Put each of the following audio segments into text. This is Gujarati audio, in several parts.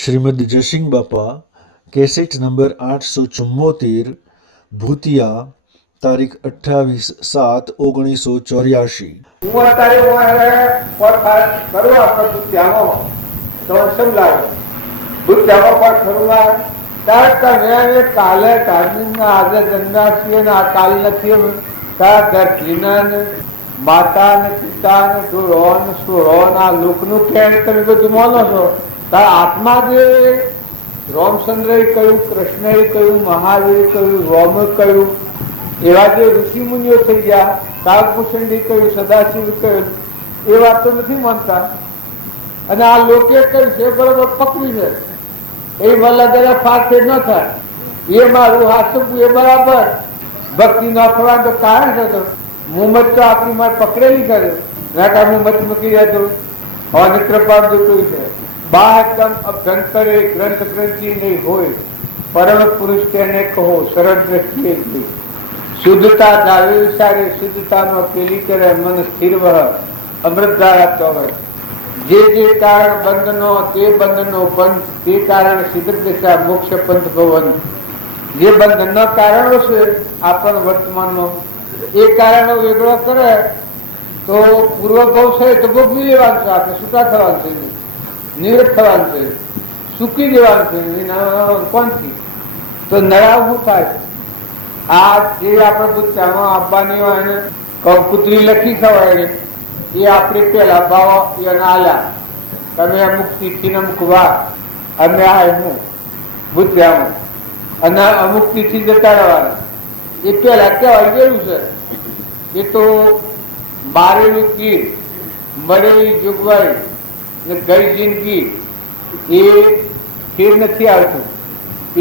શ્રીમદ જયસિંહ બાપા કેસેટ નંબર 874 ભૂતિયા તારીખ 28/7/1984। હું અત્યારે કરું આપણે ભૂતિયામાં તો શું લાગે ભૂતિયામાં પણ ખરું લાગે ત્યારે તમે કાલે ધાર્મિકના આજે જન્માષ્ટમી ને આ કાલ નથી તાર ધરતીના ને માતા ને પિતા ને તું રહો ને શું રહો ને આ લોકનું ક્યાં તમે બધું માનો છો તાર આત્મા જે રામચંદ્રએ કહ્યું, કૃષ્ણએ કહ્યું, મહાવીરે કહ્યું, રોમે કહ્યું, એવા જે ઋષિ મુનિઓ થઈ ગયા, કાગભૂષણે કહ્યું, સદાશિવ કહ્યું, એ વાત તો નથી માનતા અને આ લોકે કહ્યું છે બરોબર પકડ્યું છે એ મલ્લા ફાટે ન થાય એ મારું હાથવું એ બરાબર ભક્તિ ન થવાનું તો કારણ છે. તો મુહમ્મદ તો આપણી માં પકડેલી કરે નાટા મુહમ્મદ મૂકી જતો અને કૃપા જોતું છે બાહકમ અભ્યંતરે ગ્રંથ ગ્રંથિ નહીં હોય પરમ પુરુષ તેને કહો સરળ દ્રષ્ટિએ જ શુદ્ધતા જાળવી વિચારે શુદ્ધતામાં પેલી કરે મન સ્થિર વહ અમૃત ધારા તો જે જે કારણ બંધનો તે બંધનો બંધ તે કારણ સિદ્ધ દિશા મોક્ષ પંથ ભવન જે બંધનના કારણો છે આપણ વર્તમાનનો એ કારણો વેગળો કરે તો પૂર્વભવ છે તો ભોગવી લેવાનું છે આપણે સુકા થવાનું છે નિવૃત્ત થવાનું છે સુકી દેવાનું છે કોણથી તો નરાવ શું થાય આ જે આપણે ભૂતિયામાં આપવાની હોય એને કંકુતરી લખી ખવાય એ આપણે પેલા ભાવ એને આલ્યા તમે અમુક તિથિ ને અમુક વાર અમે આ હું ભૂતિયામાં અને અમુક તિથિ જતા રહેવાના એ પેલા કહેવાય ગયેલું છે એ તો મારેલું તીર મળેલી જોગવાઈ ને ગઈ જિંદગી એ ફેર નથી આવતું.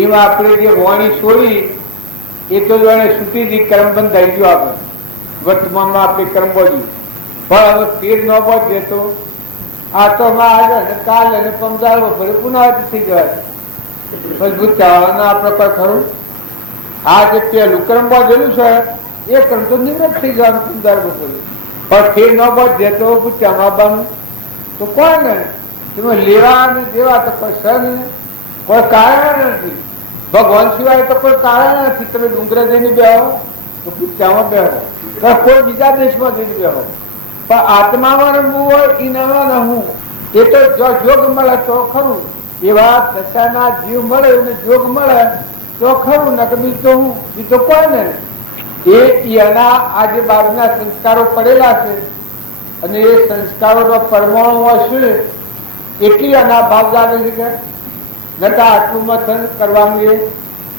એમાં આપણે જે વાણી છોડી એ તો જાણે છૂટી દી કર્મ બંધાઈ ગયો આપણે વર્તમાનમાં આપણે કર્મ બોલી પણ હવે ફેર ન પહોંચે તો આ તો આજે કાલે અને પમદાર ફરી પુનરાવૃત્તિ થઈ જવાય મજબૂત થવાના આપણે પર ખરું આ જે પેલું કર્મ બાંધેલું છે એ કર્મ તો નિવૃત્ત થઈ જવાનું પમદાર પણ ફેર ન પહોંચે તો પૂછ્યા આવવાનું તો કોણ ને તમે લેવા અને દેવા તો કોઈ સર કોઈ કારણ નથી ભગવાન સિવાય તો કોઈ કારણ નથી. તમે ડુંગર જઈને બેહો તો પૂછામાં બેહો કોઈ બીજા દેશમાં જઈને બેહો પણ આત્મામાં રમવું હોય એ નવા હું એ તો જો જોગ મળે તો ખરું એવા દશાના જીવ મળે અને જોગ મળે તો ખરું ને કે બીજું હું બીજો કોઈ ને એના આજે બાબના સંસ્કારો પડેલા છે અને એ સંસ્કારોનો પરમાણુ હશે એટલી એના ભાવ જાગે છે કે નતા આટલું મથન કરવાનું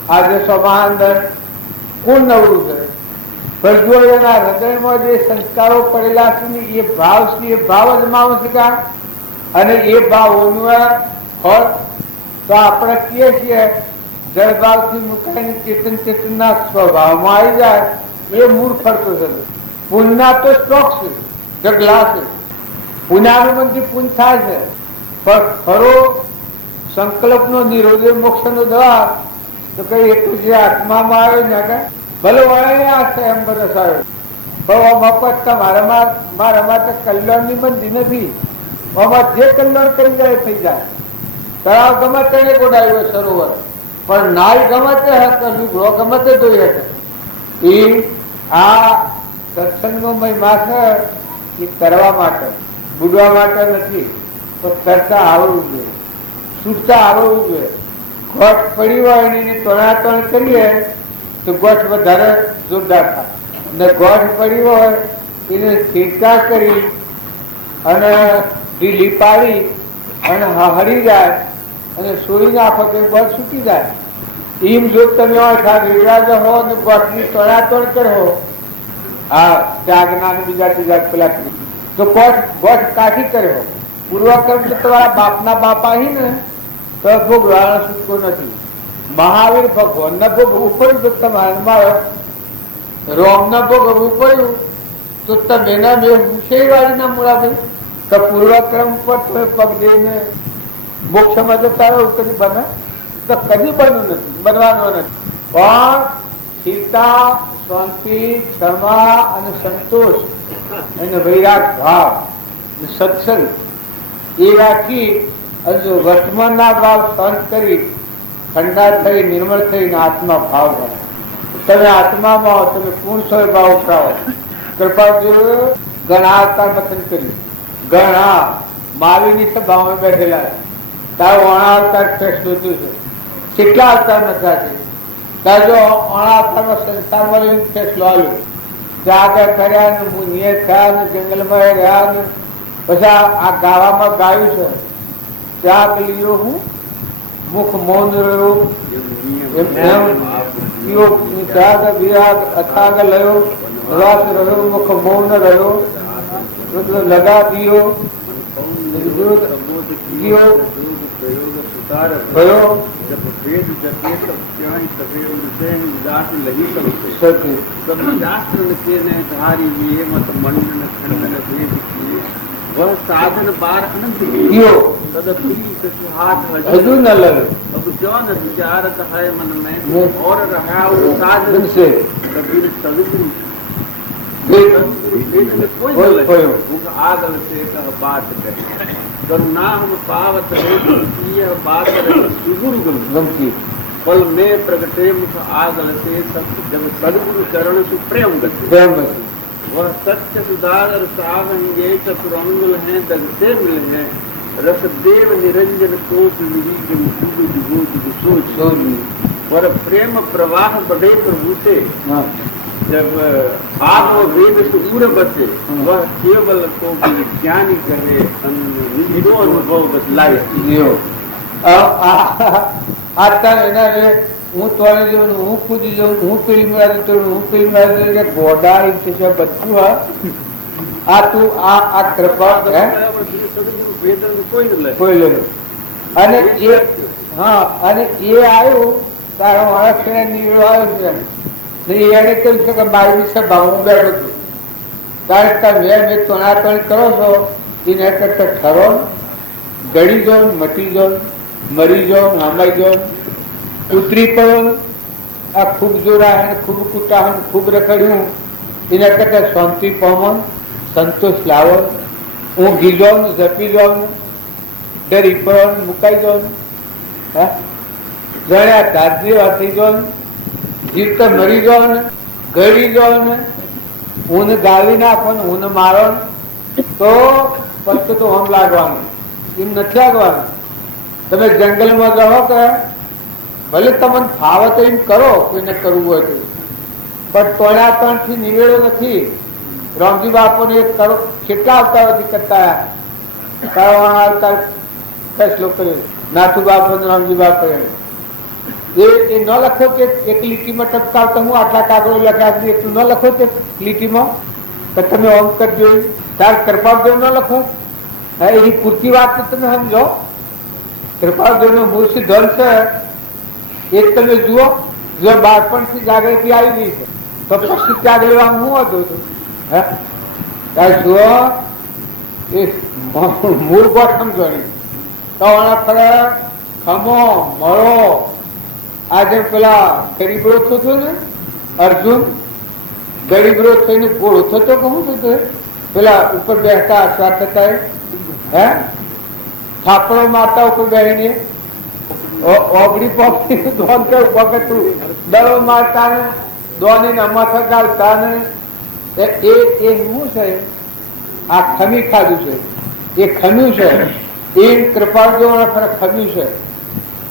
આજે સભા અંદર કોણ નવરું છે પણ જો એના હૃદયમાં જે સંસ્કારો પડેલા છે ને એ ભાવ છે એ ભાવ અજમાવો છે કે અને એ ભાવોનું ફળ તો આપણે કહીએ છીએ જળભાવથી મુકાઈને ચેતન ચેતનના સ્વભાવમાં આવી જાય એ મૂળ ફરતો છે. પુણ્યના તો સ્ટોક છે જગલા છે પુણ્યાનુબંધી પુણ્ય થાય છે પણ ખરો સંકલ્પનો નિરોધે મોક્ષનો દ્વાર તો કઈ એટલું જે આત્મામાં આવે ને કે ભલે વળે આ છે એમ બરસ આવે બહુ મફત મારા માટે કલ્યાણની બંધી નથી આમાં જે કલ્યાણ કરી જાય થઈ જાય તળાવ ગમે તેને ગોડાયું સરોવર પણ નાય ગમે તે હતો ગમે તે ધોઈ હતો એ આ સત્સંગનો મહિમા છે એ કરવા માટે બુડવા માટે નથી તો કરતા આવડવું જોઈએ છૂટતા આવડવું જોઈએ. ગોઠ પડી હોય એને તોડાતોડ કરીએ તો ગોઠ વધારે જોરદાર થાય ને ગોઠ પડી હોય એને છીડકા કરી અને ઢીલી પાડી અને હરી જાય અને સોળી નાખો તો ગોઠ છૂટી જાય. એમ જો તમે રીવડાજો હો અને ગોઠની તોડાતોડ કરો હા ત્યાગના બીજા ત્રીજા પેલા તો ગોઠ કાઢી કર્યો પૂર્વકર્મ તો તમારા બાપના બાપા હી ને તો ભોગવાનો છૂટકો નથી. મહાવીર ભગવાન ના ભોગવવું પડ્યું તો તમારે રોમ ના ભોગવવું પડ્યું તો તમે ના બે હુશેવાળી ના મૂળાભાઈ તો પૂર્વક્રમ પર તમે પગ દઈને મોક્ષમાં જતા રહો કદી બને તો કદી બન્યું નથી બનવાનો નથી. પણ સીતા શાંતિ ક્ષમા અને સંતોષ અને વૈરાગ ભાવ સત્સંગ એ રાખી હજુ વર્તમાનના ભાવ શાંત કરી ઠંડા થઈ નિર્મળ થઈને આત્મા ભાવ થાય. તમે આત્મામાં આવો, તમે પૂર્ણ સ્વય ભાવ ઉઠાવો. કૃપાળુ ઘણા અવતાર પસંદ કરી, ઘણા માવીની સભામાં બેઠેલા તારો ઓણા અવતાર શ્રેષ્ઠ હતું છે. કેટલા અવતાર નથી છે તાજો ઓણા અવતારમાં સંસારમાં લઈને ફેસલો આવ્યો. ત્યાં આગળ કર્યા ને મુનિએ થયા ને જંગલમાં રહ્યા ને પછી આ ગાવામાં ગાયું છે. ત્યાગ લ્યો હું મુખ મૌન રહ્યો, ત્યાગ વિરાગ અથાગ લયો, રસ રહ્યો મુખ મૌન રહ્યો, લગા દિયો वह साधन बार अनंत हजू न लगे अब जो न विचारत है मन में और रहा वो साधन से कबीर सवित्र कोई आगल से कह बात कहे करुणा हम पावत है यह बात सुगुरु गमती फल में प्रगटे मुख आगल से सत्य जब सदगुरु चरण सुप्रेम गति वह सत्य सुधार सावंगे चतुरंगुल हैं दग से मिल हैं रसदेव निरंजन कोट सोच पर प्रेम प्रवाह बढ़े प्रभु से जब आग व वेद से उड़ बचे वह केवल को ज्ञानी कहे निजो अनुभव बदलाए. હું તોડે જઉં, હું કૂદી જાઉં, હું પેલી મેળવી તોડું, હું પેલી મેળવી ગોડા બધું આ તું આ કૃપા કોઈ લે. અને એ હા અને એ આવ્યું તારો માણસ નીકળો આવ્યો છે એને કહ્યું છે કે મારી સભામાં બેઠો છું કારણ કે મેં તણાતણ કરો છો એને કરતા ઠરો ગળી જાઓ, મટી જાઓ, મરી જાઓ, હામાઈ જાઓ, ઉતરી પડો. આ ખૂબ જોરા ખૂબ કુટા ખૂબ રખડ્યું એના કરતા શાંતિ પામો, સંતોષ લાવો, ઊંઘી જાઓ, ઝપી જાઓ, ડરી પડો, મુકાઈ જાઓ, જણ્યા દાદી થઈ જાઓ, જીવતા મરી જાઓ ને ગળી જાઓ ને ઊન ગાળી નાખો ને ઊન મારો તો પછી તો હમ લાગવાનું એમ નથી લાગવાનું. તમે જંગલમાં રહો કે ભલે તમને ફાવે તો એમ કરો, કોઈને કરવું હોય તો, પણ તોડાતણ થી નિવેડો નથી. રામજી બાપુ ને કરો કેટલા અવતારોથી કરતા અવતાર ફેસલો કર્યો નાથુ બાપુ રામજી બાપુ એ ન લખો કે એક લીટીમાં ટપકાવતા હું આટલા કાગળો લખ્યા એટલું ન લખો તે લીટીમાં કે તમે ઓમ કરજો તાર કૃપાદેવ ન લખો. એની પૂરતી વાત તમે સમજો. કૃપાદેવ નું મૂળ ધન છે એક તમે જુઓ, જો બાળપણથી જાગૃતિ આવી ગઈ છે તો પછી ત્યાગ લેવાનું શું હતું? જુઓ એ મૂળ ગોઠ સમજો તો ખમો મળો. આજે પેલા ગરીબડો થતો ને અર્જુન ગરીબડો થઈને ઘોડો થતો કહું થતો પેલા ઉપર બેસતા અશ્વા થતા થાપડો મારતા ઉપર બેસીને ઓગળી પોપડી દોન કે વખતું દડો મારતા ને દોની અમાથા ગાળતા ને એ શું છે? આ ખમી ખાધું છે, એ ખમ્યું છે. એ કૃપાળુ ખમ્યું છે.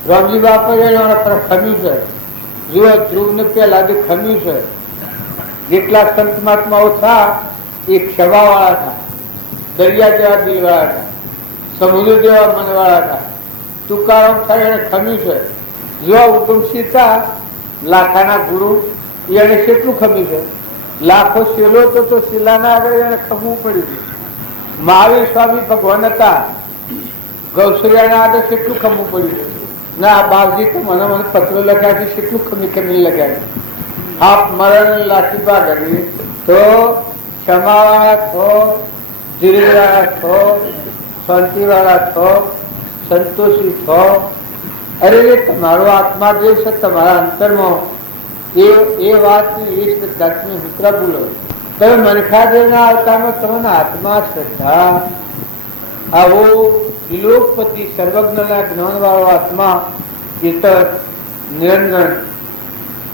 રામજી બાપા ખમ્યું છે. જુઓ ધ્રુવ ને પેલા ખમ્યું છે. જેટલા સંત મહાત્માઓ થા એ ક્ષમા વાળા હતા, દરિયા જેવા દિલ વાળા હતા, સમુદ્ર જેવા મન વાળા હતા. તુકારામ થાય એને ખમ્યું છે. જો ઉગમસિંહ હતા લાખાના ગુરુ એને કેટલું ખમ્યું છે. લાખો શેલો તો શિલાના આગળ એને ખમવું પડ્યું. મહાવીર સ્વામી ભગવાન હતા, ગૌસરિયાના આગળ કેટલું ખમવું પડ્યું. ના બાપજી તો મને પત્ર લખ્યા છે કેટલું ખમી લખ્યા. આપ મરણ લાઠી કરી તો ક્ષમાવાળા છો, ધીરેવાળા છો, શાંતિવાળા છો, સંતોષી છો. અરે તમારો આત્મા જે છે તમારા અંતરમાં એ વાત હુકરા બોલો. તમે મનખાદેવના અવતારમાં તમને આત્મા શ્રદ્ધા આવો ત્રિલોકપતિ સર્વજ્ઞના જ્ઞાનવાળો આત્મા ચેતન નિરંજન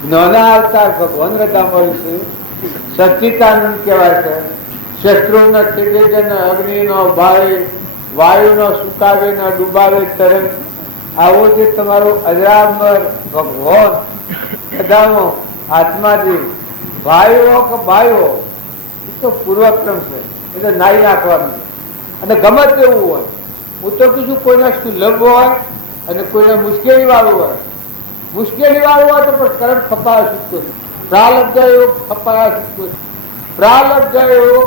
જ્ઞાના અવતાર ભગવાન રતા મળશે સચ્ચિતાનંદ કહેવાય છે. શત્રુના છેદે અગ્નિનો ભાઈ વાયુનો સુકાવે ન ડૂબાવે તરંગ આવો જે તમારો અજરામર ભગવાન કદામો આત્મા જે ભાઈઓ કે ભાઈઓ એ તો પૂર્વક્રમ છે, એટલે નાઈ નાખવાનું અને ગમે તેવું હોય. હું તો કીધું કોઈના સુલભ હોય અને કોઈને મુશ્કેલી વાળું હોય. મુશ્કેલી વાળું હોય તો પણ કરંટ ખપાવા શીખતો છે. પ્રાલબ્ધ એવો ખપાવા શીખતો છે. પ્રાલબ્ધ એવો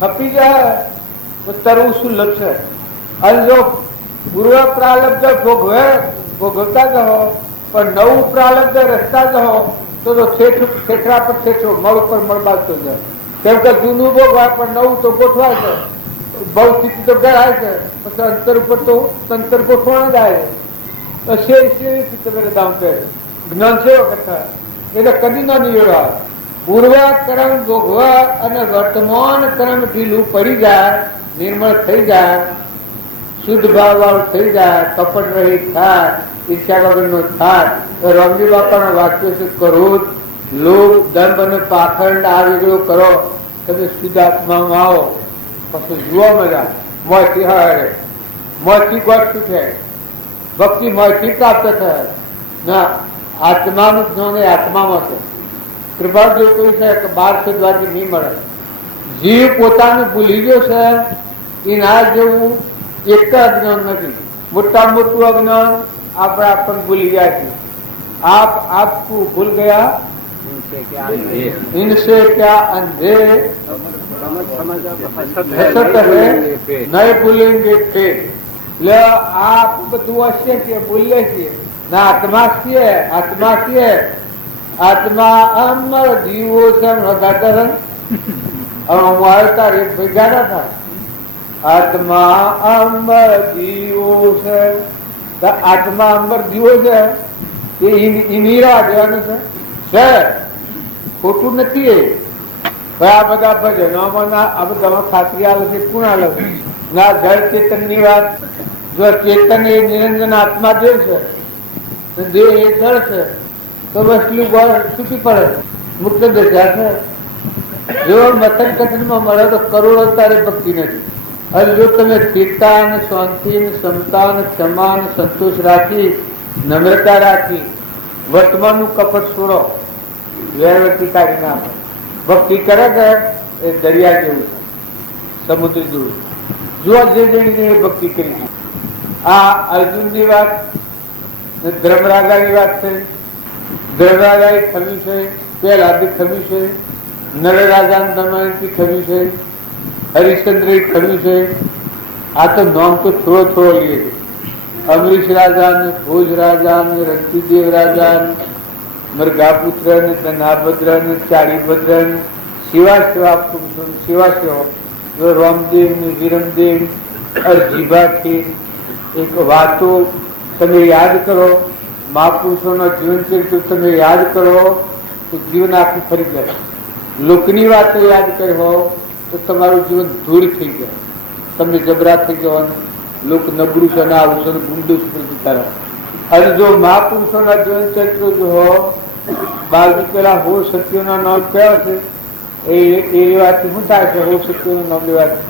ખપી જાય તો તરવું સુલભ છે. અને જો પૂર્વ પ્રાલબ્ધ ભોગવતા જ હો પણ નવું પ્રાલબ્ધ રસ્તા જ હો તો ઠેઠરા પર ઠેઠરો મળ ઉપર મળ બાંધતો જાય. કેમ કે જૂનું ભોગવાય પણ નવું તો ગોઠવાય છે. બહુ સ્થિતિ તો ગણાય છે પછી અંતર ઉપર તો અંતર ગોઠવાણ જાય તો શેરી દામ પહેરે જ્ઞાન સેવો કરતા એટલે કદી ના નિવેડાય. પૂર્વ કર્મ ભોગવા અને વર્તમાન કર્મ ઢીલું પડી જાય, નિર્મળ થઈ જાય, શુદ્ધ ભાવ વાળું થઈ જાય, કપટ રહિત થાય, ઈચ્છા વગરનો થાય તો રમજી બાપાનો વાક્ય છે ક્રોધ લોભ દંભ અને પાખંડ આ વેગળો કરો તમે શુદ્ધ આત્મામાં આવો પછી જુઓ મજા મોંથી હરે મોંથી ગોઠ છૂટે ભક્તિ મોંથી પ્રાપ્ત થાય ના આત્માનું જ્ઞાન એ આત્મામાં છે. કૃપા જો કોઈ છે કે 12 દ્વારથી નહીં મળે. જીવ પોતાનું ભૂલી ગયો છે એ ના જેવું એક અજ્ઞાન નથી. મોટા મોટું અજ્ઞાન આપણે આપણને ભૂલી ગયા છીએ. आपको भूल गया इनसे क्या अंधे नहीं भूलेंगे फिर. आप બધું હશે કે ભૂલે છે ના આત્મા છે. આત્મા અમર જીવો છે ગાતા હતા ભેગા હતા. આત્મા અમર જીવો છે. આત્મા અમર જીવો છે એ ઈમીરા દેવાનું છે ખોટું નથી. આ બધા ભજનોમાં આ બધામાં ખાતરી આવે છે. કોણ આવે છે ના જળ ચેતન ની વાત. જો ચેતન એ નિરંજન આત્મા દેવ છે, દેવ એ જળ છે તો વસ્તુ છૂટી પડે મુક્ત દશા છે. જો મથન કથનમાં મળે તો કરોડો તારે ભક્તિ નથી. અને જો તમે સ્થિરતા અને શાંતિ ક્ષમતા અને ક્ષમા અને સંતોષ રાખી નમ્રતા રાખી વર્તમાનનું કપટ છોડો વેરવટી કાઢી નાખો ભક્તિ કરે કે એ દરિયા જેવું છે, સમુદ્ર જેવું. જો જે જઈને ભક્તિ કરી આ અર્જુનની વાત ધર્મરાજાની વાત છે. ધર્મરાજાએ ખમ્યું છે, પહેલાથી ખમ્યું છે, નરરાજાને દમયંતી ખમ્યું છે, હરિશ્ચંદ્ર ખમ્યું છે. આ તો નામ તો થોડો લઈએ છે. અમરીશ રાજા ને ભોજ રાજા ને રંતીદેવ રાજા ને મરઘાપુત્ર ને ધનાભદ્ર ને ચારીભદ્ર ને સેવા રામદેવ ને વિરમદેવ અરજીભાથી એક વાતો તમે યાદ કરો. મહાપુરુષોના જીવન ચરિત્ર તમે યાદ કરો તો જીવન આખું ફરી જાય. લોકની વાતો યાદ કરી હો તો તમારું જીવન ધૂળ થઈ જાય. તમે જબરા થઈ જવાનું. લોક નબળું છે ના આવશે ગુંડું છે. અને જો મહાપુરુષોના જીવન ચરિત્રો જો હો બાળકી પેલા હો સત્યોના નામ કયા છે એ વાતથી શું થાય છે? હો સત્યોનું નામ લેવાથી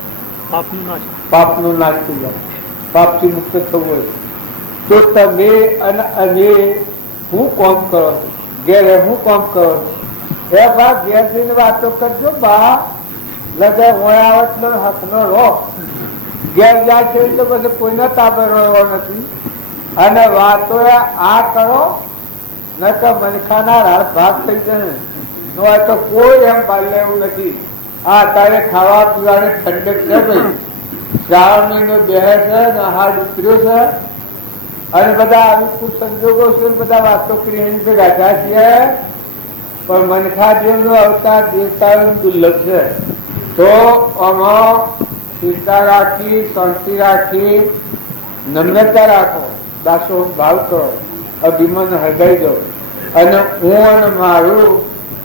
પાપનો નાશ થઈ જાય. પાપથી મુક્ત થવું હોય તો તમે અને હું કોમ કરો ઘેર હું કોમ કરો એ બા ઘેર થઈને વાતો કરજો. બા લગા હોયાવત હાથનો રહો. ઘેર જાય છે તો પછી કોઈને તાબે રહ્યો નથી. અને વાતો આ કરો ન તો મનખાના રાત ભાગ થઈ જાય તો કોઈ એમ બાલ્ય એવું નથી. આ તારે ખાવા પીવાની ઠંડક છે ભાઈ. શ્રાવણ મહિનો બેહે છે ને હાલ ઉતર્યો છે અને બધા અનુકૂળ સંજોગો છે બધા વાતો કરી ભેગા થયા છીએ. પણ મનખા દેવનો અવતાર દેવતાઓનું દુર્લભ છે. તો આમાં સ્થિરતા રાખી શાંતિ રાખી નમ્રતા રાખો, દાસો ભાવ કરો, અભિમાન હળગાઈ દો અને હું અને મારું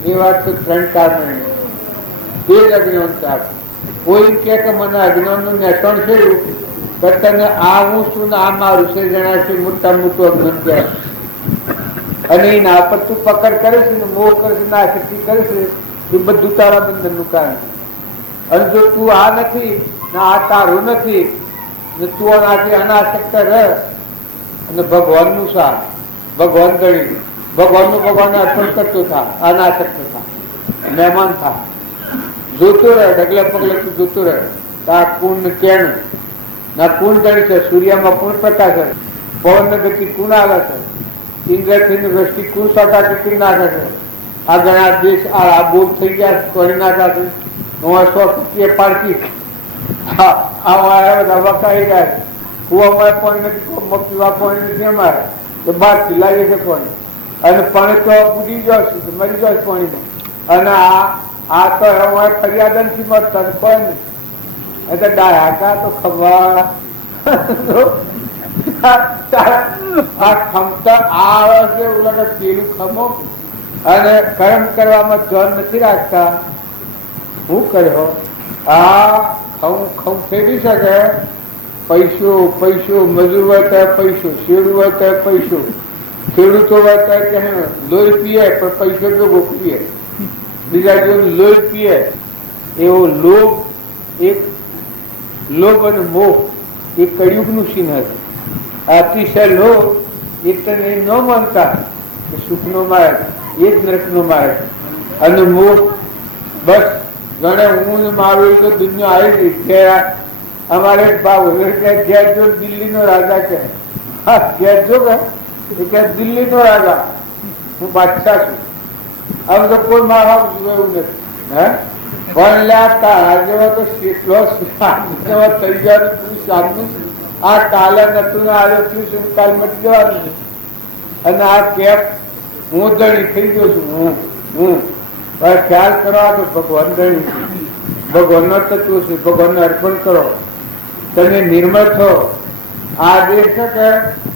એ વાત તો 3-4 મહિને બે જ અજ્ઞાનતા. કોઈ કે મને અજ્ઞાનનું નેટણ છે તને આ હું છું ને આ મારું છે જણાશે મોટા મોટું અજ્ઞાન કહેવાય. અને એના પર તું પકડ કરે છે ને મોહ કરે છે, આસક્તિ કરે છે, એ બધું તારા બંધન નું કારણ. અને જો તું આ નથી ને આ તારું નથી ને તું આનાથી અનાસક્ત રહે અને ભગવાન નું સાર, ભગવાન ગણી ભગવાન નું ભગવાન અર્પણ કરતો થા, અનાસક્ત થા, મહેમાન થા, જોતો રહે ડગલે પગલે તું જોતો રહે. આ કુંડ કેણ ના કુંડ ગણી છે, સૂર્યમાં કુંડ પ્રકાશ છે, પવન ગતિ કુણ આવે છે, ઇન્દ્રથી વૃષ્ટિ કુણ સટા કરી નાખે છે. આ ઘણા દેશ આ બોધ થઈ ગયા કરી નાખા છે, 900 પાડકી વકાઈ ગયા છે. કુવામાં પણ નથી, પીવા પાણી નથી અમારે તો બહાર લાવીએ છે પાણી, અને પાણી તો બુડી જશે, મરી જશે પાણીમાં. અને આ તો અમારે ફરિયાદ નથી મળતા પણ એટલે ડાયા તો ખબર આ ખમતા આવે છે એવું લાગે પેલું ખમો. અને કર્મ કરવામાં ધ્યાન નથી રાખતા. શું કર્યો આ ખમ ફેરી શકે. પૈસો પૈસો, મજૂર હોય ત્યારે પૈસો, શેડું હોય ત્યારે પૈસો, ખેડૂતો હોય ત્યારે કે લોહી પીએ પણ પૈસો જો પીએ, બીજા જો લોહી પીએ. એવો લોભ, એક લોભ અને મોહ એ કળિયુગનું ચિહ્ન છે. અતિશય લોભ એ તને ન માનતા સુખનો માર્ગ એ જ નરકનો માર્ગ. અને મોહ બસ ગણે હું મારું તો દુનિયા આવી ગઈ. અમારે ગેરજો દિલ્હીનો રાજા કે ગેરજો કે દિલ્હીનો રાજા, હું બાદશાહ છું. હવે તો કોઈ મારા જોયું નથી. હે પણ તારા જેવા તો કેટલો જેવા થઈ જાય તું સામનું. આ કાલે નતું આવ્યો તું શું કાલ મટી જવાનું છે. અને આ કેપ હું ધણી થઈ ગયો છું. હું ખ્યાલ કરવા તો ભગવાન ધણી છું, ભગવાન નો તત્વ છે, ભગવાનને અર્પણ કરો, તમે નિર્મળ થો. આ દેશ છે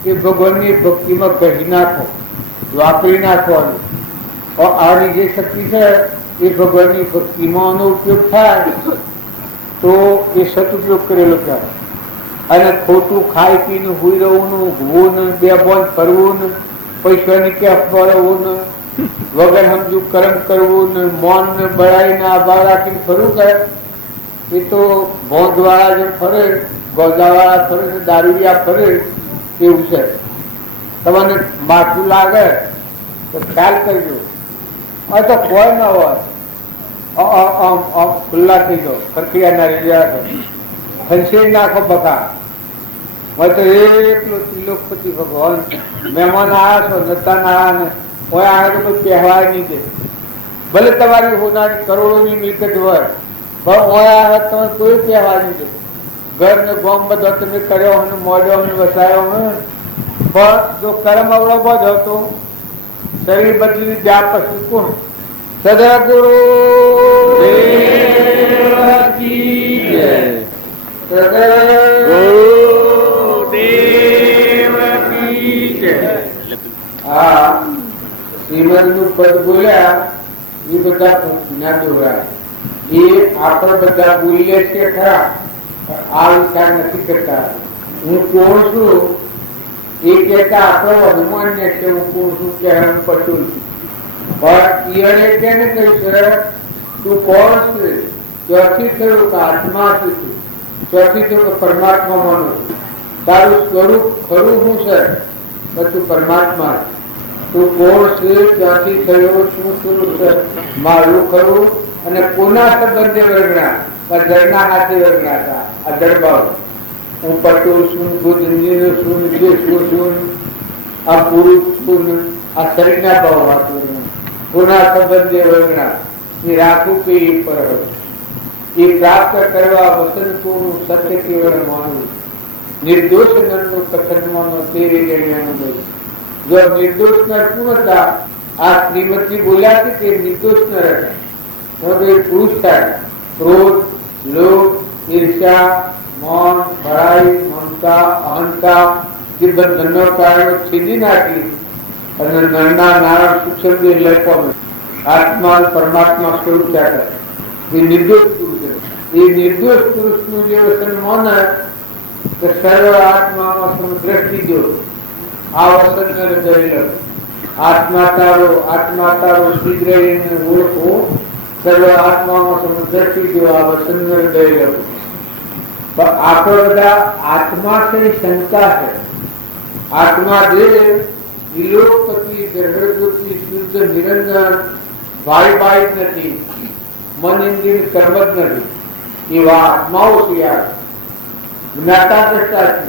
કે ભગવાનની ભક્તિમાં કહી નાખો, વાપરી નાખવાનું. આની જે શક્તિ છે એ ભગવાનની ભક્તિમાં એનો ઉપયોગ થાય તો એ સદુપયોગ કરેલો કહેવાય. અને ખોટું ખાઈ પીને હુઈ રહેવું, ઊંઘવું ને, બે બોન ફરવું ને, પૈસાની કેફ ભરવું ને, વગર સમજુ કર્મ કરવું ને, મૌન ને બળાઈને આભાર રાખીને ફરવું કરે એ તો ભોંગવાળા જે ફરે, ગોદાવાળા ફરે ને, દારૂડિયા ફરે એવું છે. તમને માથું લાગે તો ખ્યાલ કરજો. આ તો કોઈ ના હોય ખુલ્લા થઈ જાઓ, ખરખિયા ના રહ્યા ખંસેરી નાખો બકા. મેં તો એકલો ત્રિલોકપતિ ભગવાન મહેમાન આવ્યા છો નતા ના ને હોય આ તો કોઈ કહેવાય નહીં દે. ભલે તમારી હોનારી કરોડોની મિલકત હોય પણ હોય આવે તમે કોઈ કહેવા નહીં દે. ઘર ને ગોમ બધો તમે કર્યો અને મોડ્યો અને વસાયો પણ જો કર્મ અવળો જ હતો શરીર બદલી જ્યાં પછી કોણ સદગુરુ શ્રીમદનું પદ બોલ્યા એ બધા ના દોહરા. એ આપણે બધા બોલીએ છીએ ખરા, આ વિચાર નથી કરતા. હું કોણ છું એ કહેતા આપણો અનુમાન્ય છે. હું કોણ છું કે હું પટુલ છું. પણ એને કેને કહ્યું છે તું કોણ છે? ત્યાંથી થયું કે આત્મા છું, ત્યાંથી થયું કે પરમાત્મા માનું છું. તારું સ્વરૂપ ખરું શું છે? તું પરમાત્મા. તું કોણ છે? ત્યાંથી થયો શું સ્વરૂપ છે મારું ખરું. અને કોના સંબંધે વર્ગના? જળના હાથે વર્ગના હતા. આ દરબાર હું પટુલ છું, બુદ્ધિ છું, જે છું, આ પુરુષ છું, આ શરીરના ભાવ વાતો કોના સંબંધે વર્ગના એ રાખું કે એ પર એ પ્રાપ્ત કરવા વસન કોનું સત્ય કેવળ માનવું. નિર્દોષ નરનું કથન માનો તેરે ગણ્યાનું. જો નિર્દોષ નર કોણ હતા? આ શ્રીમતી બોલ્યા છે કે નિર્દોષ નર હતા. પુરુષ થાય ક્રોધ, લોભ, ઈર્ષ્યા, મૌન, ભરાઈ, મમતા, અહંતા જે બંધનનો કારણો છેદી નાખી અને નરના નારાયણ સૂક્ષ્મ લખવાનું આત્મા પરમાત્મા સ્વરૂપ થાય એ નિર્દોષ પુરુષ. એ નિર્દોષ પુરુષ નું જે વસન માને કે સર્વ આત્મામાં સમદ્રષ્ટિ જો આ વસંત હૃદય આત્મા તારો શીઘ્ર એને ઓળખો સર્વ આત્મામાં સમદ્રષ્ટિ જો આ વસંત હૃદય આપણે બધા આત્મા से शंका है। आत्मा देव विलोकपति गर्भज्योति शुद्ध निरंजन वाय बाय નથી મન ઇન્દ્રિય કર્મ જ નથી એવા આત્માઓ છે જ્ઞાતા દ્રષ્ટા છે।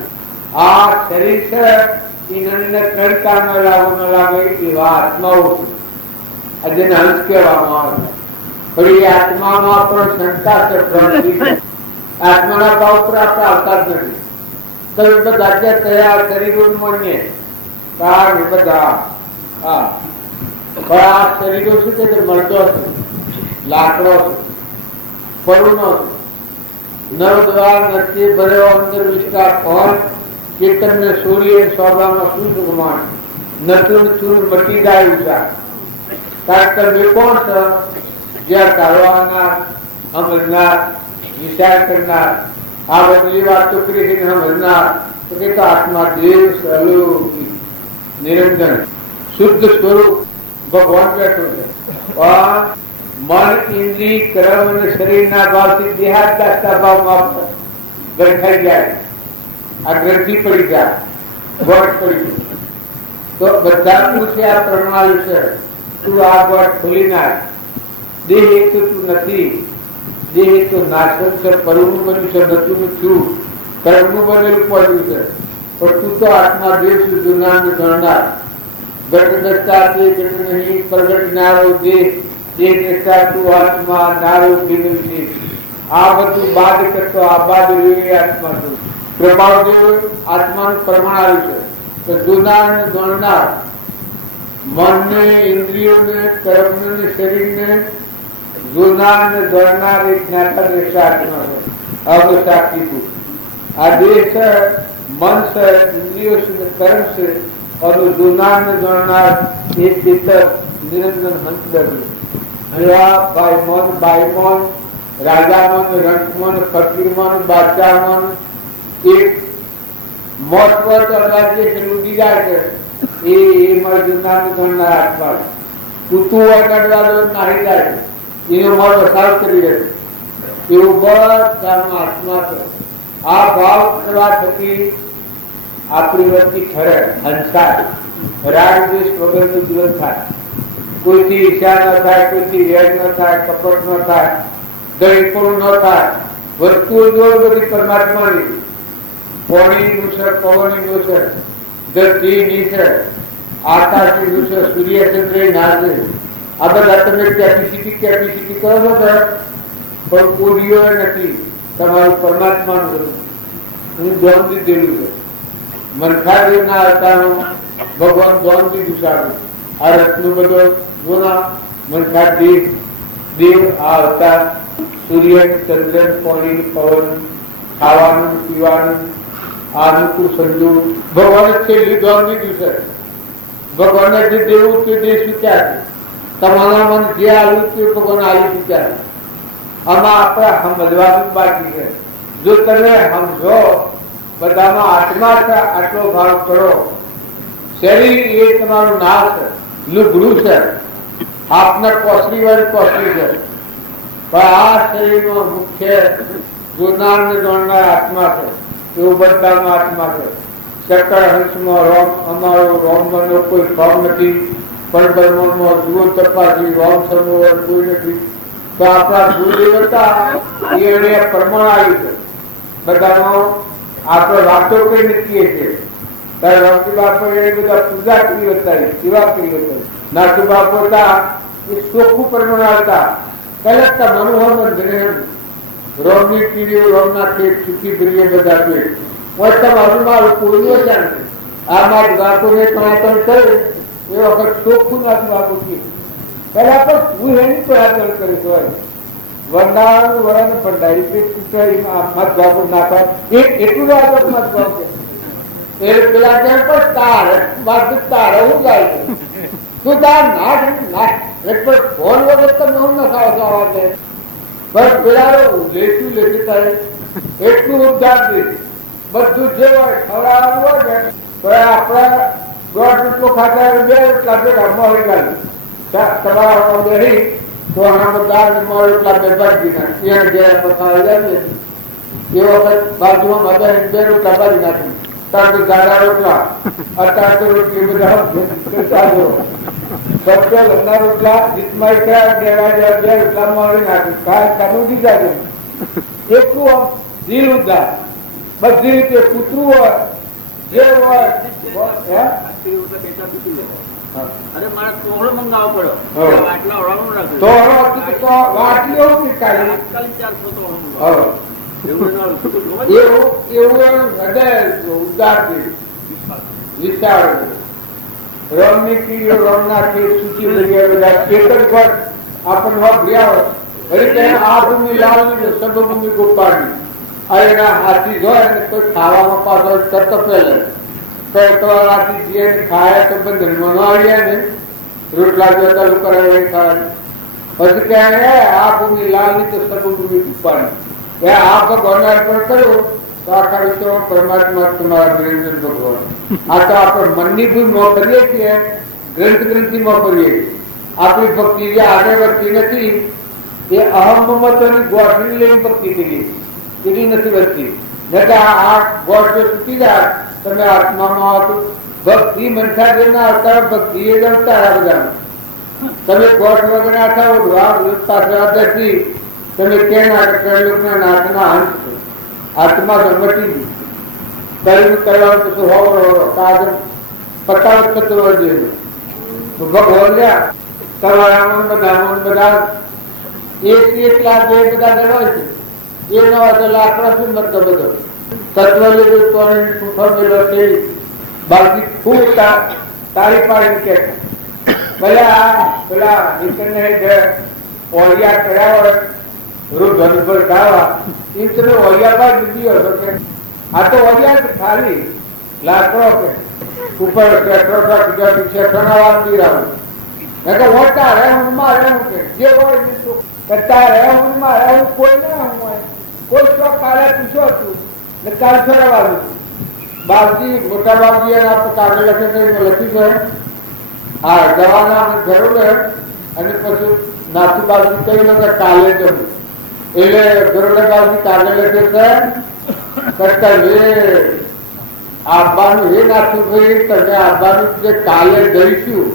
આ શરીર છે એને કઈ કામ ન લાગે એવા આત્માઓ છે આજે અંશ કહેવામાં આવે પણ એ આત્મામાં પણ શંકા છે ભ્રાંતિ છે। આત્માના ભાવ પર આપણે આવતા જ નથી તમે બધા કયા શરીરો માન્ય કારણ બધા હા પણ આ શરીરો શું છે મળતો છે લાકડો છે પરુનો નવ દ્વાર નરથી ભર્યો અંદર વિસ્તાર પણ ચેતન ને સૂર્ય સ્વભાવમાં શું સુગમાન નતુન ચૂર મટી જાય ઉચા કારણ તમે કોણ છો જ્યાં કાઢવાના સમજનાર વિચાર કરનાર આ બધી વાતો કરીને સમજનાર તો કે આત્મા દેવ સ્વરૂપ નિરંજન શુદ્ધ સ્વરૂપ ભગવાન બેઠો છે પણ મન ઇન્દ્રિય કર્મ અને શરીરના ભાવથી દેહાદ્યાસના ભાવમાં ગરખાઈ જાય આ ગ્રંથિ પડી જાય ગોઠ પડી જાય તો બધા પૂછે આ પ્રણાલી છે તું આ ગોઠ ખોલી નાખ દેહ એક તો તું નથી દેહ તો નાશક છે પરનું બન્યું છે નતું છું કર્મનું બનેલું પડ્યું છે પણ તું તો આત્મા દેવ છું જુના ગણનાર ઘટ દસતા તે ઘટ નહીં પ્રગટ નારો દેહ દેહ દસતા તું આત્મા નારો ભીન વિશેષ આ બધું બાદ કરતો આ બાદ રહ્યું આત્મા તું પ્રભાવદેવ આત્માનું પ્રમાણ આવ્યું છે તો જુના ગણનાર મનને ઇન્દ્રિયોને કર્મને શરીરને જોનાર ને દોડનાર એક જ્ઞાતા દ્રષ્ટા આત્મા છે અવસાક્ષી તું આ દેહ છે મન છે ઇન્દ્રિયો છે કર્મ છે और જોનાર ને દોડનાર એક ચેતક નિરંજન હંસ દર્યું એવા બાઈમોન રાજામોન રંકમોન ફકીરમોન બાદશાહમોન એક મોત પર રાજ્ય છે લૂટી જાય છે એ મારા જોનાર ને દોડનાર આત્મા કૂતું વગાડવા દો નાહી જાય એનો મન વસાવ કરી રહે એવું બધાનો આત્મા છે આ ભાવ કરવા થકી આપણી વચ્ચે ખરે હંસાર રાગ દ્વેષ વગરનું જીવન થાય કોઈથી ઈર્ષા ન થાય કોઈથી વેર ન થાય કપટ ન થાય દહીંપણું ન થાય વસ્તુઓ જોર બધી પરમાત્માની પાણીનું છે પવનનું છે ધરતીની છે આકાશનું છે સૂર્ય ચંદ્ર ના છે આ બધા તમે કેપેસિટી કરો છો પણ કોડીઓ નથી તમારું પરમાત્માનું હું ધ્યાન દીધેલું છે મનખાદેવના અવતારનું ભગવાન ધ્યાન દીધું સારું આ રથનું બધો ગુના મનખાદેવ દેવ આ અવતાર સૂર્ય ચંદ્ર પાણી પવન ખાવાનું પીવાનું અનુકૂળ સંજોગ ભગવાને છેલ્લી ધ્યાન દીધું છે ભગવાનને જે દેવું તે દે સ્વીકાર છે તમારા મન જે આવ્યું તે ભગવાન આવી ચૂક્યા આમાં આપણે સમજવાનું બાકી છે જો તમે સમજો બધામાં આત્મા છે આટલો ભાવ કરો શરીર એ તમારું નાશ છે લુગડું છે આપને કોસરી વાળી કોસરી છે પણ આ શરીરનો મુખ્ય જોનાર ને જોનાર આત્મા છે એવું બધામાં આત્મા છે સકળ હંસમાં રોમ અમારો રોમનો કોઈ ફોર્મ નથી પણ બ્રહ્મમાં જુઓ તપાસી રોમ સમૂહ કોઈ નથી તો આપણા ગુરુદેવતા એને પ્રમાણ આવ્યું છે બધામાં આપણે વાતો કઈ નીકળીએ છીએ ત્યારે રમતી બાપો એ બધા પૂજા કરી હતા સેવા કરી હતી નાસુ બાપો હતા એ ચોખ્ખું પ્રમાણ આવતા કલકતા મનોહર બંધને રોમની કીડીઓ રોમના ખેત સુખી કરીએ બધા પેટ તમારું મારું કોઈ છે આ મારા બાપોને સનાતન કરે એ વખત ચોખ્ખું નાસુ બાપુ પેલા પણ હું એની પ્રયાસ કરીશ હોય વરદાન વરણ ભંડારી પેટ મત બાપુ નાખવા એટલું આગળ મત ભાવ છે એ પેલા ત્યાં પણ તાર બાદ તાર હું જાય છે તું તાર નાખ એટલે ફોન વગર તમે હું નખાવ છો આવા બસ પેલા લેશું તારે એટલું ઉદ્ધાર દે બધું જે હોય ખવડાવવાનું હોય ને તો આપણે 1.5 રોટલો ખાતા 2 રોટલા ભેગા મોરી ગાલી તમારા બેહી તો આમાં દાળ ને મોરી રોટલા બે બાજી નાખી એને જે પથારી જાય એ વખત બાજુમાં બધા 2 રોટલા બાજી નાખી તાર તો દાડા રોટલા અત્યારે તો રોટલી બધા સત્ય ઘરના રોટલા જીતમાં દેવા 2 રોટલા મોરી નાખી કાંઈ કાનું દીધા છે એટલું આમ દિલ ઉદાર બધી રીતે કૂતરું હોય જે હોય અરે મારે તોહળો મંગાવવો પડ્યો વાટલા ઓળાનું રાખે તો વાટલી એવું પીકાય આજકાલ 400 તોહળો મંગાવો એવું હૃદય ઉદાર વિચાર રમની કીડીઓ રમના ખેત સૂચી લઈએ બધા ચેતન પર આપણને ભર્યા હોય આ ભૂમિ લાવવી સર્વભૂમિ ગોપાળની આ એના હાથી હોય ને કોઈ ખાવામાં પાછો તરત પહેલે તો હાથી જે ખાયા તો બંધનમાં આવ્યા ને રોટલા ચાલુ કરાવે પછી કહે આ ભૂમિ લાલની તો સર્વભૂમિ ગોપાળની આ ભગવાન અર્પણ કર્યો તો આખા વિશ્વમાં પરમાત્મા તમારા નિરંજન ભગવાન આ તો આપણે મનની ભૂલ ન કરીએ છીએ ગ્રંથિમાં કરીએ આપણી ભક્તિ જે આગળ વધતી નથી એ અહમ મમત્વની ગોઠવી લઈને ભક્તિ કરી એની નથી વધતી નહીં આ ગોઠ જો ચૂકી જાય તમે આત્મામાં આવો ભક્તિ મનસા જે ના આવતા ભક્તિ એ જ આવતા બધા તમે ગોઠ વગર ના થાવ પાસે આદરથી તમે કેના નાથના હંસ છો આત્મા સંગઠી કર્મ કરવાનું તો હોવો કાગળ પતાવ થતો જોઈએ ભગવાન તમારા બધા એકલા બે બધા ગણવાય છે એ ન હોય તો લાકડા શું મતલબ બધો તત્વ લીધું તો મેળો તે બાકી ખૂબ તારી પાડીને કે પેલા નીકળને ઓળિયા કર્યા હોય રોજ ધન પર ખાવા એ તમે ઓળિયા બાદ લીધી હતો કે આ તો ઓળિયા ખાલી લાકડો કે ઉપર શેઠોના દીરાવું ઓટા રહે ઊંઘમાં રહેવું કે જે હોય કરતા રહે ઊંઘમાં રહેવું કોઈ ના હોય કોઈ શોખ કાલે પૂછો હતું ને કાલ છોડવાનું બાપજી મોટા બાપજી એને આપણે કાગળ લખી છે આ દવાના જરૂર અને પછી નાથુ બાપજી કઈ નતા કાલે જવું એટલે ગરોડા બાપજી કાગળ લખે છે કરતા આબાનું એ નાથું ભાઈ તમે આબાનું જે કાલે જઈશું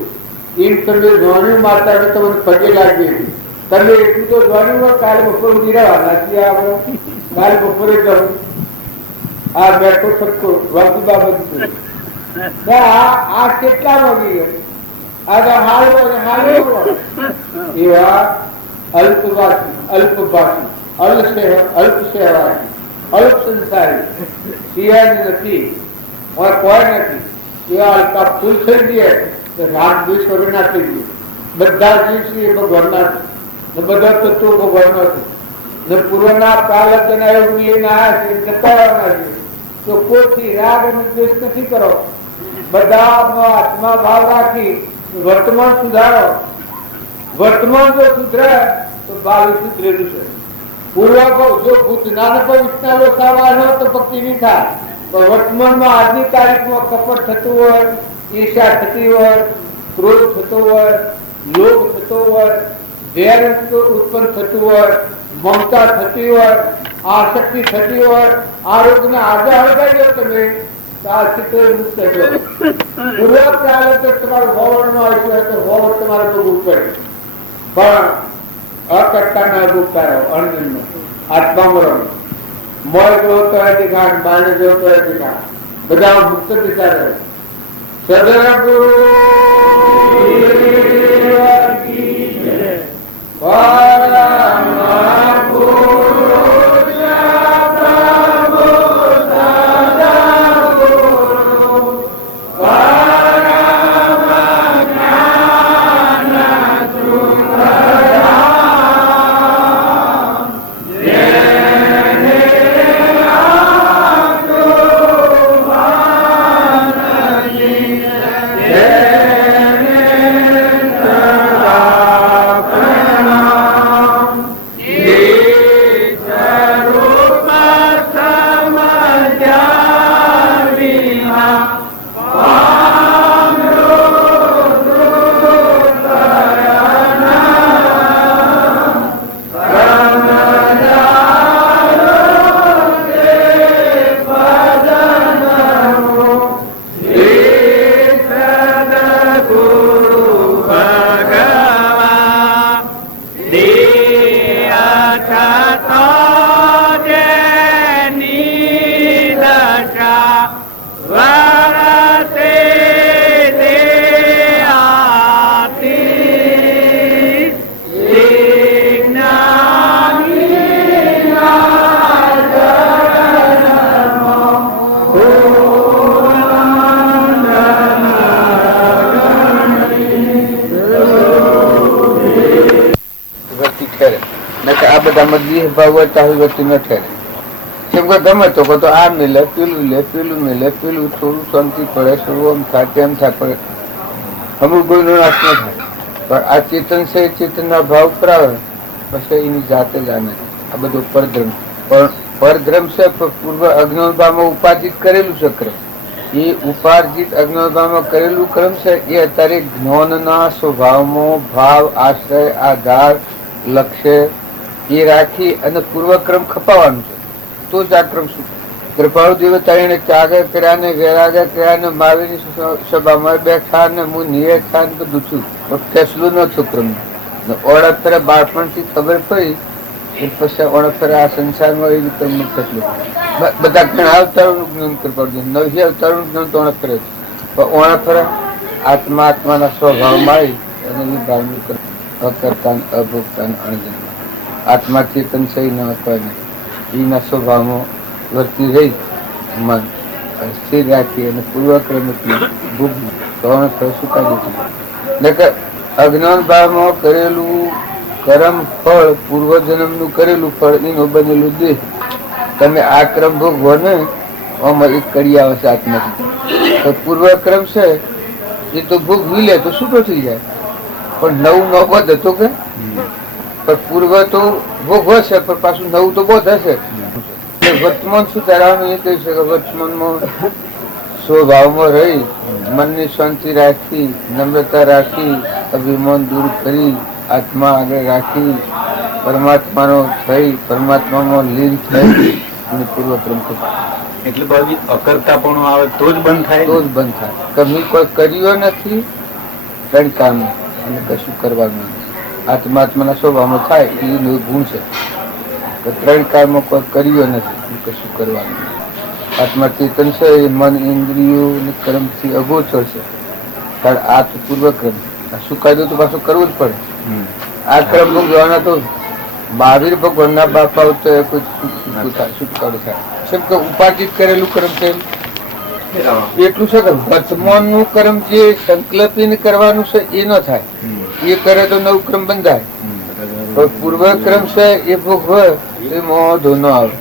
એમ તમે જોણ્યું માતાને તમને પગે લાગી તમે એટલું તો જોણ્યું હોય કાલે બપોર ઉમેરવાના કાલે બપોરે જવું આ બેઠો શકતો વાપી બાબત આ કેટલા વાગી આ હાલ એવા અલ્પવાસી અલ્પભાષી અલ્પ સેવાસી અલ્પ સંસારી સિંહની નથી કોઈ નથી એવા અલ્પા ફૂલ થઈ ગયા રાત દિવસ વગર ના થઈ ગયું બધા જીવ છે એ ભગવાનના છે બધા તત્વો ભગવાનના છે ને પૂર્વના પ્રાલબ્ધના એવું લઈને આવ્યા છે જતાવાના છે તો કોઈથી રાગ અને દ્વેષ નથી કરો બધા આત્મા ભાવ રાખી વર્તમાન સુધારો વર્તમાન જો સુધરે તો ભાવિ સુધરેલું છે પૂર્વ જો ભૂતનાને પર વિષ્ણા સવાલ હોય તો ભક્તિ નહીં થાય પણ વર્તમાનમાં આજની તારીખમાં કપટ થતું હોય ઈર્ષા થતી હોય ક્રોધ થતો હોય લોભ થતો હોય વેર ઉત્પન્ન થતું હોય મમતા થતી હોય આસક્તિ થતી હોય આરોગ્યને આજે હળગાઈ દો તમે તો આ ચિત્ર મુક્ત થયો પૂર્વ પ્રારબ્ધ તમારું હોવડમાં આવ્યું હોય તો હોવડ તમારે ભોગવવું પડે પણ અકર્તાના ભોગતા રહો અણજન્મ આત્મામાં મોય જોતો હોય દેખાડ બાને જોતો હોય દેખાડ બધા મુક્ત દિશા રહે સદગુરુ Yeah. બધામાં દેહ ભાવ હોય ત્યાં વ્યક્તિ ન ઠરે. કેમ કે ગમે તો કહો તો આ મિલે પેલું મિલે પેલું થોડું શાંતિ પડે, થોડું આમ થાય તેમ થાય, પડે અમુક કોઈ નાશ ન થાય. પણ આ ચેતન છે, ચેતનના ભાવ પર આવે પછી એની જાતે જ આને આ બધું પરધ્રમ. પણ પરધ્રમ છે પૂર્વ અજ્ઞાનભાવમાં ઉપાર્જિત કરેલું ચક્ર. એ ઉપાર્જિત અજ્ઞાનભાવમાં કરેલું ક્રમ છે એ અત્યારે જ્ઞાનના સ્વભાવમાં ભાવ, આશ્રય, આધાર, લક્ષ્ય એ રાખી અને પૂર્વક્રમ ખપાવવાનું છે. તો જ આ ક્રમ શું કૃપાળુ દેવતા એને ત્યાગ કર્યા ને વૈરાગ કર્યા ને મહાવીરની સભામાં બેઠા ને હું નિયત ને બધું છું. ફેસલું નતું ક્રમ. ઓળખ ફેરા બાળપણથી ખબર પડી એ પછી ઓળખ ફેરા આ સંસારમાં એ રીતે ફેસલું બધા ઘણા અવતારોનું જ્ઞાન કૃપાળુ, નવી અવતારોનું જ્ઞાન તો ઓળખ ફરે છે. પણ ઓળખ ફેરા આત્મા આત્માના સ્વભાવમાં આવી અને એ ભાવનું અકર્તા અભોગતા અણજન આત્મા ચેતન છે ન હોય એના સ્વભાવમાં વર્તી રહી મન સ્થિર રાખી અને પૂર્વક્રમ સુકાઈ દીધું. અજ્ઞાન ભાવમાં કરેલું કર્મ ફળ, પૂર્વજન્મનું કરેલું ફળ એનું બનેલું દેહ. તમે આ ક્રમ ભોગવો ને આમાં એક કરી આવે છે આત્માથી. તો પૂર્વક્રમ છે એ તો ભોગવી લે તો છૂટો થઈ જાય. પણ નવું ન બોધ હતો કે પણ પૂર્વ તો ભોગવો છે પણ પાછું નવું તો બોધ હશે. વર્તમાન શું ધરાવવાનું એ કહી શકે. વર્તમાનમાં સ્વભાવમાં રહી મનની શાંતિ રાખી, નમ્રતા રાખી, અભિમાન દૂર કરી, આત્મા આગળ રાખી, પરમાત્માનો થઈ, પરમાત્મામાં લીન થઈ અને પૂર્વક્રમ થયો. એટલે ભાઈ અકર્તા પણ આવે તો જ બંધ થાય, તો જ બંધ થાય. કમી કોઈ કર્યો નથી ત્રણ કામ અને કશું કરવાનું નથી. આત્માત્માના સ્વભાવમાં થાય એ ગુણ છે. ત્રણ કાળમાં કોઈ કર્યો નથી, કશું કરવાનું. આત્મા ચેતન છે એ મન ઇન્દ્રિયો કર્મથી અગોચર છે. કારણ આ તો પૂર્વક્રમ શું કાયદો તો પાછું કરવું જ પડે. આ ક્રમ ભોગવાના તો મહાવીર ભગવાનના બાપા તો કોઈ છુટકારો થાય. કેમ કે ઉપાર્જિત કરેલું કર્મ છે એટલું છે કે વર્તમાનનું કર્મ જે સંકલ્પીને કરવાનું છે એ ન થાય. એ કરે તો નવું ક્રમ બંધાય. પૂર્વક્રમ છે એ ભોગવે એમાં ધો ન આવે.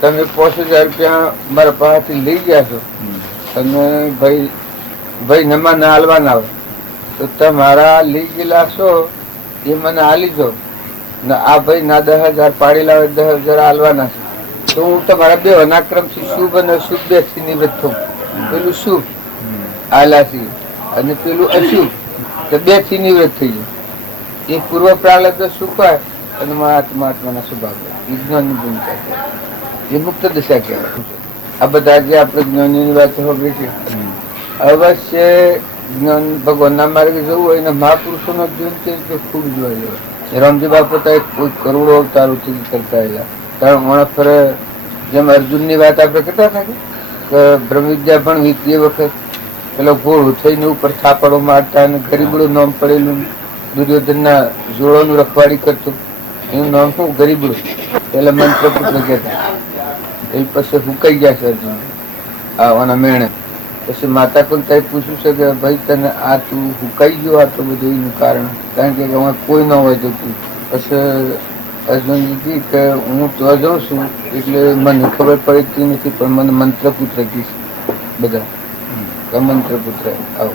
તમે 5000 રૂપિયા મારા પાસેથી લઈ ગયા છો અને ભાઈ નમા ના હાલવાના આવે તો તમારા લઈ ગયેલા છો એ મને હાલી દો ને આ ભાઈ ના 10,000 પાડેલા હોય 10,000 હાલવાના છે તો હું તમારા બે અનાક્રમથી શુભ અને અશુભ બે થી નિવૃત્ત થઉં. પેલું શુભ આલાસી અને પેલું અશુભ તો બે થી નિવૃત્ત થઈ જાય. એ પૂર્વ પ્રારબ્ધ સુખ હોય અને આત્માના સ્વભાવ વિજ્ઞાનની ભૂમિકા એ મુક્ત દશા કહેવાય. આ બધા જે આપણે જ્ઞાનની વાત સાંભળી છે અવશ્ય જ્ઞાન ભગવાનના માર્ગે જવું હોય ને મહાપુરુષોનો જીવન છે તે ખૂબ જોવા જેવો. રામજી બાપુ કોઈ કરોડો અવતારોથી કરતા હતા. કારણ મને ફરે જેમ અર્જુનની વાત આપણે કરતા હતા કે બ્રહ્મ વિદ્યા પણ વીતી વખત પેલો ઘોડું થઈને ઉપર થાપડો મારતા અને ગરીબડું નામ પડેલું દુર્યોધનના જોડોનું રખવાડી કરતું એનું નામ શું ગરીબડું પેલા મંત્રપુત્ર કહેતા. એ પછી હુકાઈ ગયા છે અર્જુન આવાના મેણે. પછી માતા કુંતાએ પૂછ્યું છે કે ભાઈ તને આ તું હુકાઈ ગયો આ તો બધું એનું કારણ કારણ કે અમે કોઈ ન હોય તો તું. પછી અર્જુનજી કે હું તો જાઉં છું એટલે મને ખબર પડતી નથી પણ મને મંત્રપુત્ર કહીશ બધા મંત્રપુત્ર આવો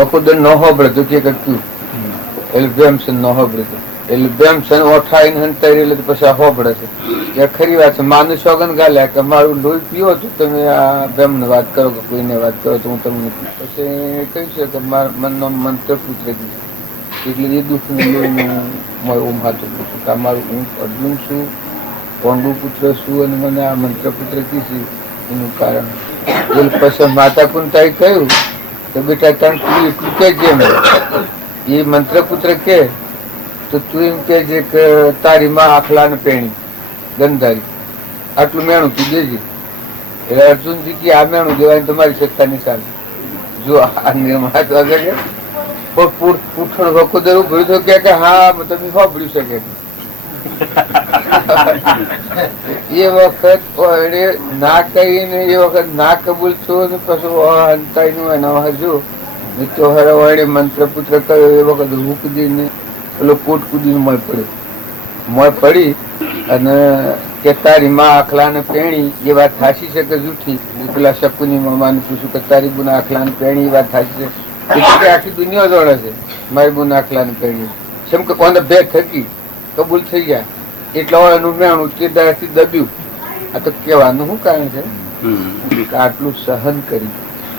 વખોદર ન હોબળે તો કે તું એટલે બેમસન ન હોબળે તો એટલે બેમસન ઓઠાઈને હંતાઈ એટલે પછી આ હોબળે છે. ત્યાં ખરી વાત છે. માનું સોગન ગાલ્યા કે મારું લોહી પીવો તો તમે આ બેમને વાત કરો કે કોઈને વાત કરો તો હું તમને પછી કહ્યું છે કે મારા મનનો મંત્રપુત્ર કીધું એટલે એ દુઃખનું લોહીનું હું હાથું પૂછું કે મારું હું અર્જુન છું પાંડુ પુત્ર છું અને મને આ મંત્રપુત્ર કીધું એનું કારણ. એટલે પછી માતા કુંતાએ કહ્યું કે બેટા તને તું એટલું કહેજે એ મંત્રપુત્ર કે તો તું એમ કહેજે કે તારી માં આખલા ને પેણી ગંધારી આટલું મેણું તું દેજે. એટલે અર્જુનજી કે આ મેણું દેવાની તમારી સત્તાની સામે જો આ નિર્માણ પૂઠણ વખોદર ઉભર્યું તો કે હા તમે સાંભળ્યું શકે એ વખત ના કહીને એ વખત ના કબૂલ થયો ને પછી અંતાઈ નું એના હજુ તો હરે મંત્રપુત્ર કહ્યો એ વખત હું કૂદીને પેલો કોટ કૂદીને મળ પડ્યો મોય પડી અને કે તારી માં આખલા ને પેણી એ વાત થાશી છે કે જૂઠી? પેલા શકુની મામાને પૂછ્યું કે તારી બુના આખલા ને પેણી એ વાત થાશી છે? કે આખી દુનિયા જોડે છે મારી બુના આખલા ને પેણી. જેમ કે કોને બે થકી કબૂલ થઈ ગયા એટલે એનું મેણું તે દાડાથી દબ્યું. આ તો કહેવાનું શું કારણ છે? આટલું સહન કરી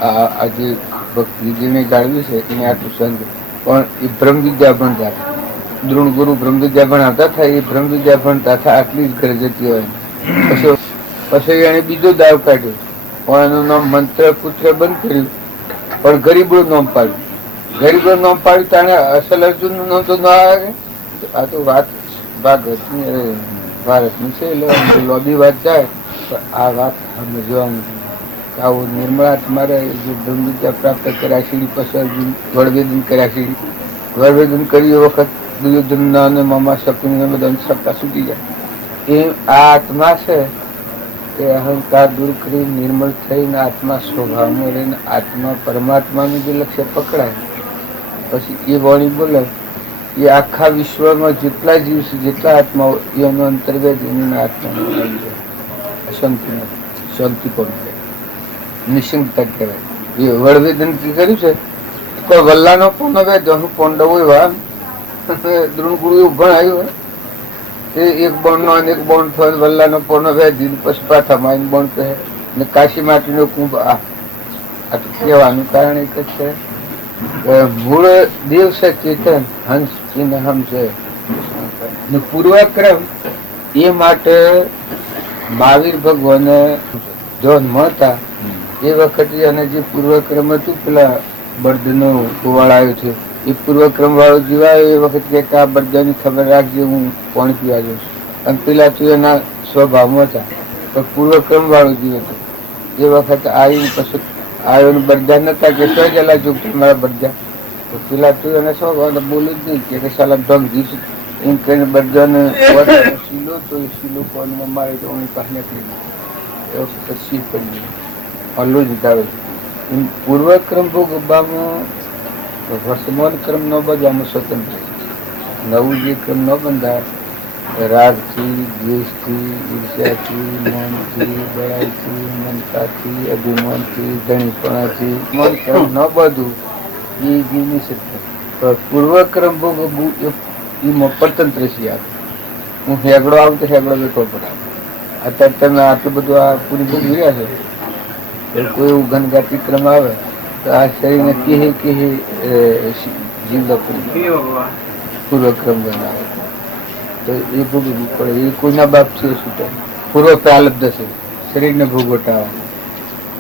આજે ભક્તિ જેને જાળવી છે એને આટલું સહન કર્યું. પણ એ બ્રહ્મ વિદ્યા ભણતા દ્રોણ ગુરુ બ્રહ્મ વિદ્યા ભણાવતા થાય એ બ્રહ્મ વિદ્યા ભણતા થાય આટલી જ ઘરે જતી હોય. પછી એને બીજો દાવ કાઢ્યો પણ એનું નામ મંત્ર પુત્ર બંધ કર્યું પણ ગરીબનું નામ પાડ્યું. ગરીબનું નામ પાડ્યું તાણે અસલ અર્જુન નું નામ તો ના આવે. આ તો વાત ભાગવતની ભારતની છે એટલે લોબી વાત જાય પણ આ વાત સમજવાનું આવું નિર્મળા તમારે જે બ્રહ્મ વિદ્યા પ્રાપ્ત કર્યા સીડી પછી અર્જુન વડવેદન કર્યા સીડી વડવેદન કરી એ વખત દુર્યોધનના અને મામા શકુની બધા સત્તા છૂટી જાય. એ આ આત્મા છે તે અહંકાર દૂર કરી નિર્મળ થઈને આત્મા સ્વભાવમાં રહીને આત્મા પરમાત્માનું જે લક્ષ્ય પકડાય પછી એ વાણી બોલે એ આખા વિશ્વમાં જેટલા જીવ છે જેટલા આત્માઓ એનો અંતર્ગત એની આત્મા શાંતિ નથી શાંતિ પણ નિશ્ચિંતતા કહેવાય. એ વડવેદન કર્યું છે કોઈ વલ્લાનો પોનો બે જહુ પોંડવ એવા દ્રોણગુરુ એવું ભણાયું તે એક બોણ નો એક બોણ થયો વલ્લાનો પોનો બે દીન પછી પાછા માઇન બોણ કહે ને કાશી માટીનો કુંભ. આ તો કહેવાનું કારણ એક જ છે મૂળ દેવ છે ચેતન હંસ ચિહ્ન હમ છે ને પૂર્વક્રમ એ માટે મહાવીર ભગવાને જન્મ હતા એ વખતે અને જે પૂર્વક્રમ હતું પેલા બળદનો કુવાડ આવ્યો છે એ પૂર્વક્રમ વાળો જીવ આવ્યો એ વખતે કે આ બળદાની ખબર રાખજે હું પાણી પીવા જઉં છું અને પેલા તો એના સ્વભાવમાં હતા પણ પૂર્વક્રમ વાળો જીવ હતો. એ વખતે આવી પછી આવ્યો ને બળદા નતા કે સો ગયેલા ચૂક મારા બળદા તો પેલા તો એને સ્વભાવ બોલું જ નહીં કે સાલા ઢંગ જીવ એમ કહીને બળદાને શીલો તો એ શીલો કોનમાં મારે તો એની પાસે નીકળી એ વખતે શીલ પડી અલ્લું જ ધારે પૂર્વક્રમ ભોગવવામાં વર્તમાન ક્રમ ન બધામાં સ્વતંત્ર નવું જે ક્રમ ન બંધાય રાગથી દ્વેષથી ઈર્ષ્યાથી મનથી બળાઈથી મમતાથી અભિમાનથી ધણીપણાથી મન ક્રમ ન બધું એ જીવની સત્ય પૂર્વક્રમ ભોગવવું એમાં પરતંત્ર છે. હું હેગડો આવું તો હેગડો બેઠો પડાવ. અત્યારે તમે આટલું બધું આ પૂરી ભોગવી રહ્યા છો કોઈ એવું ઘનઘાતી ક્રમ આવે તો આ શરીરને કે જીવતા પૂર્વક્રમ બનાવે તો એ ભોગવવું પડે. એ કોઈના બાપ છે શું થાય પૂર્વ પ્રાલબ્ધ છે શરીરને ભોગવટાવા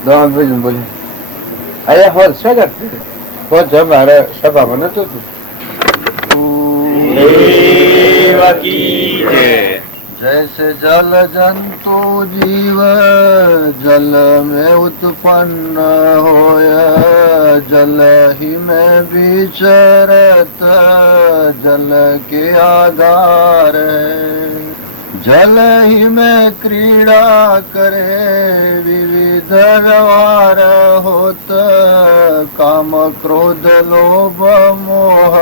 દવા બોલી અહીંયા હોલ સ્વાગત હોલ મારે સભામાં નતું जैसे जल जंतु जीव जल में उत्पन्न होया जल ही में विचरत जल के आधार जल ही में क्रीड़ा करे विविध रवार होत काम क्रोध लोभ मोह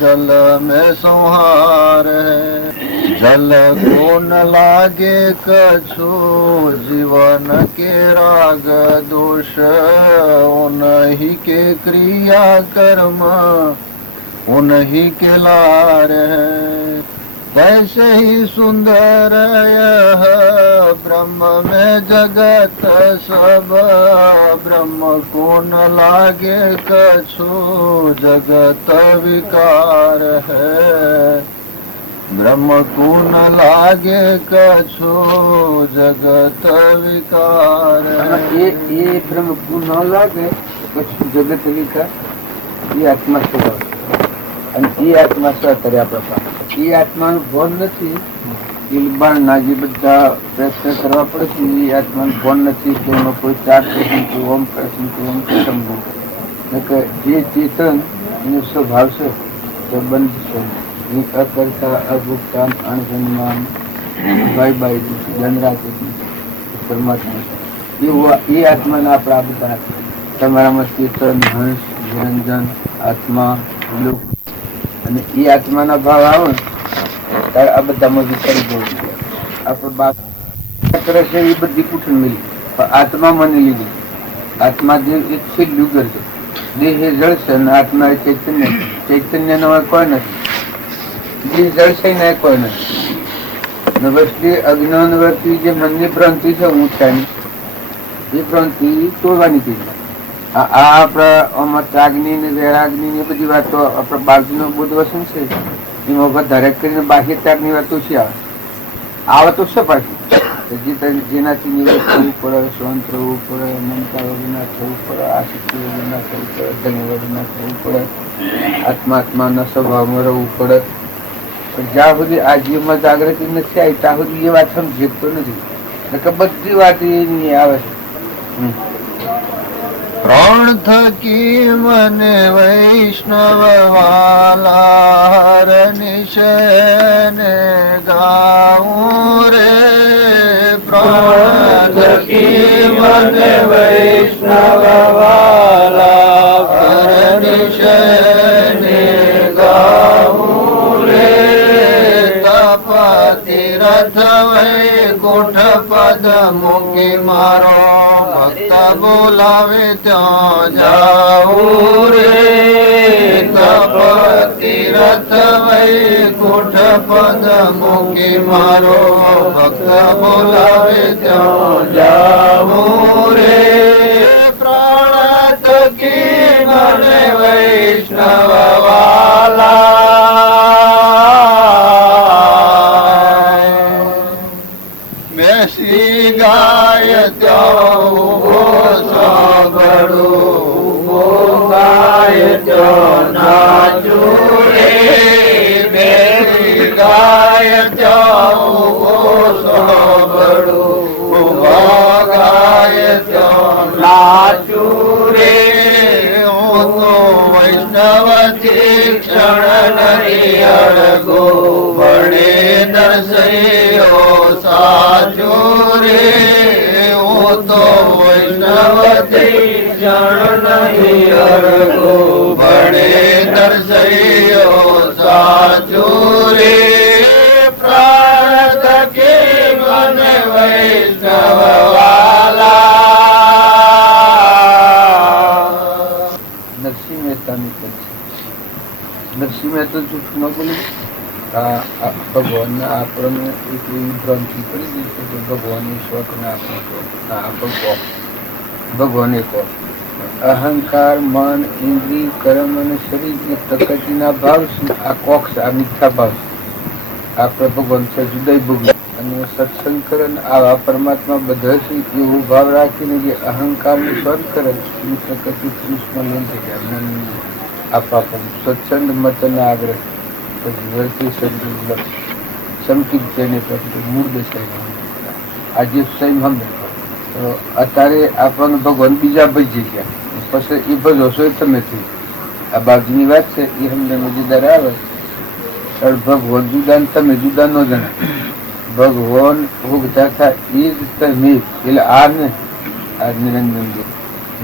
जल में संहार है जल को न लागे कछु जीवन के राग दोष उन्हीं के क्रिया कर्म उन्हीं के लार है वैसे ही सुंदर यह ब्रह्म में जगत सब ब्रह्म को न लागे कछु जगत विकार है ब्रह्म को न लागे कछु जगत विकार ये ब्रह्म को न लागे कछु जगत विकार ये आत्मा स्वभाव અને એ આત્મા સ્વતર્યા પ્રકાર એ આત્માનું ભોન નથી એ બાણના જે બધા પ્રયત્ન કરવા પડે છે એ આત્માનું ભોન નથી કે એમાં કોઈ ચાર પ્રસંગ ઓમ પ્રસંગ ઓમ પ્રસંગ કે જે ચેતન એનો સ્વભાવ છે તે બંધ છે એ અકર્તા અભોક્તા અણસન્માન બાઈ જનરાજ પરમાત્મા એ આત્માના આપણા બધા તમારામાં ચેતન હંસ નિરંજન આત્મા લોક અને એ આત્માના ભાવ આવે તારે આ બધામાં વિચારી જવું જોઈએ. આપણે બાપ કરે છે એ બધી પૂઠન મિલી, પણ આત્મા મને લીધી. આત્મા જે એક છેલ્લું કરશે, દેહ એ જળશે અને આત્મા એ ચૈતન્ય. ચૈતન્ય નો કોઈ નથી, દેહ જળશે ને કોઈ નથી. નવસ્લી અજ્ઞાનવર્તી જે મનની ભ્રાંતિ છે ઊંચાની, એ ભ્રાંતિ તોડવાની કીધી. આ આપણા આમાં ત્યાગની ને વૈરાગની ને બધી વાતો આપણા બાળકીનો બોધ વસન છે, એમાં વધારે કરીને બાહ્ય ત્યાગની વાતો છે. આવે તો છે પાછી જેનાથી નિવૃત્ત થવું પડે, શાંત રહેવું પડે, મમતા વગર ના થવું પડે, આસક્તિ વગર ના થવું પડે, ધન વગર ના થવું પડે, આત્માના સ્વભાવમાં રહેવું પડે. પણ જ્યાં સુધી આ જીવમાં જાગૃતિ નથી આવી ત્યાં સુધી એ વાત સમજતો નથી. એટલે બધી વાત એની આવે છે. પ્રાણ થકી મને વૈષ્ણવ વાલા નિશને ગાઉં રે. પ્રાણ થકી મને વૈષ્ણવ વાલા નિશને ગાઉં રે. તીરથ વૈકુંઠ પદ મૂકી મારો ભક્ત બોલાવે ત્યાં જાઉં રે. તપ તીરથ વૈકુંઠ પદ મૂકી મારો ભક્ત બોલાવે ત્યાં જાઉં રે. પ્રાણ થકી મને વૈષ્ણવ વાલા બેસી ગાય ત્યાં ઉભો સાંભળું, ગાય ત્યાં નાચું રે. બેસી ગાય ત્યાં ઉભો સાંભળું, ગાય ત્યાં નાચું રે. હું તો વૈષ્ણવથી ક્ષણ નહીં અડગો, વડે દર્શયો સાચો રે. હું તો વૈષ્ણવથી જણ નહીં અડગો, વડે દર્શયો સાચો રે. પ્રાણ થકી મને વૈષ્ણવ વાલા. નરસિંહ મહેતાની કચ્છ. નરસિંહ મહેતા જૂઠ ન બોલી. ભગવાનના આપણને એક એવી ભ્રાંતિ પડી ગઈ છે કે ભગવાન શોખ ના આપણે ભગવાને કહો. અહંકાર, મન, ઇન્દ્રિય, કર્મ અને શરીર એ પ્રકૃતિના ભાવ છે. આ કોક છે, આ મિથ્યા ભાવ છે. આપણે ભગવાન છે જુદાઈ ભોગવી અને સત્સંગ કરે આવા પરમાત્મા બધા છે એવો ભાવ રાખીને જે અહંકારને સ્વર્ગ કરે એ પ્રકૃતિ પુરુષમાં લઈ શક્યા. મન આપવા સ્વચ્છંદ મતના આગ્રહ પછી વર્તી સદગુરુ સમકિત તેને પછી મૂળ દશાઈ. આજે સ્વયં હમે તો અત્યારે આપણને ભગવાન બીજા ભજી ગયા, પછી એ ભજોશો તમે થઈ. આ બાજુની વાત છે એ અમને મજેદાર આવે. ભગવાન જુદા તમે જુદા ન જણા. ભગવાન ભોગતા થાય એ જ તમે, એટલે આ ને આ નિરંજન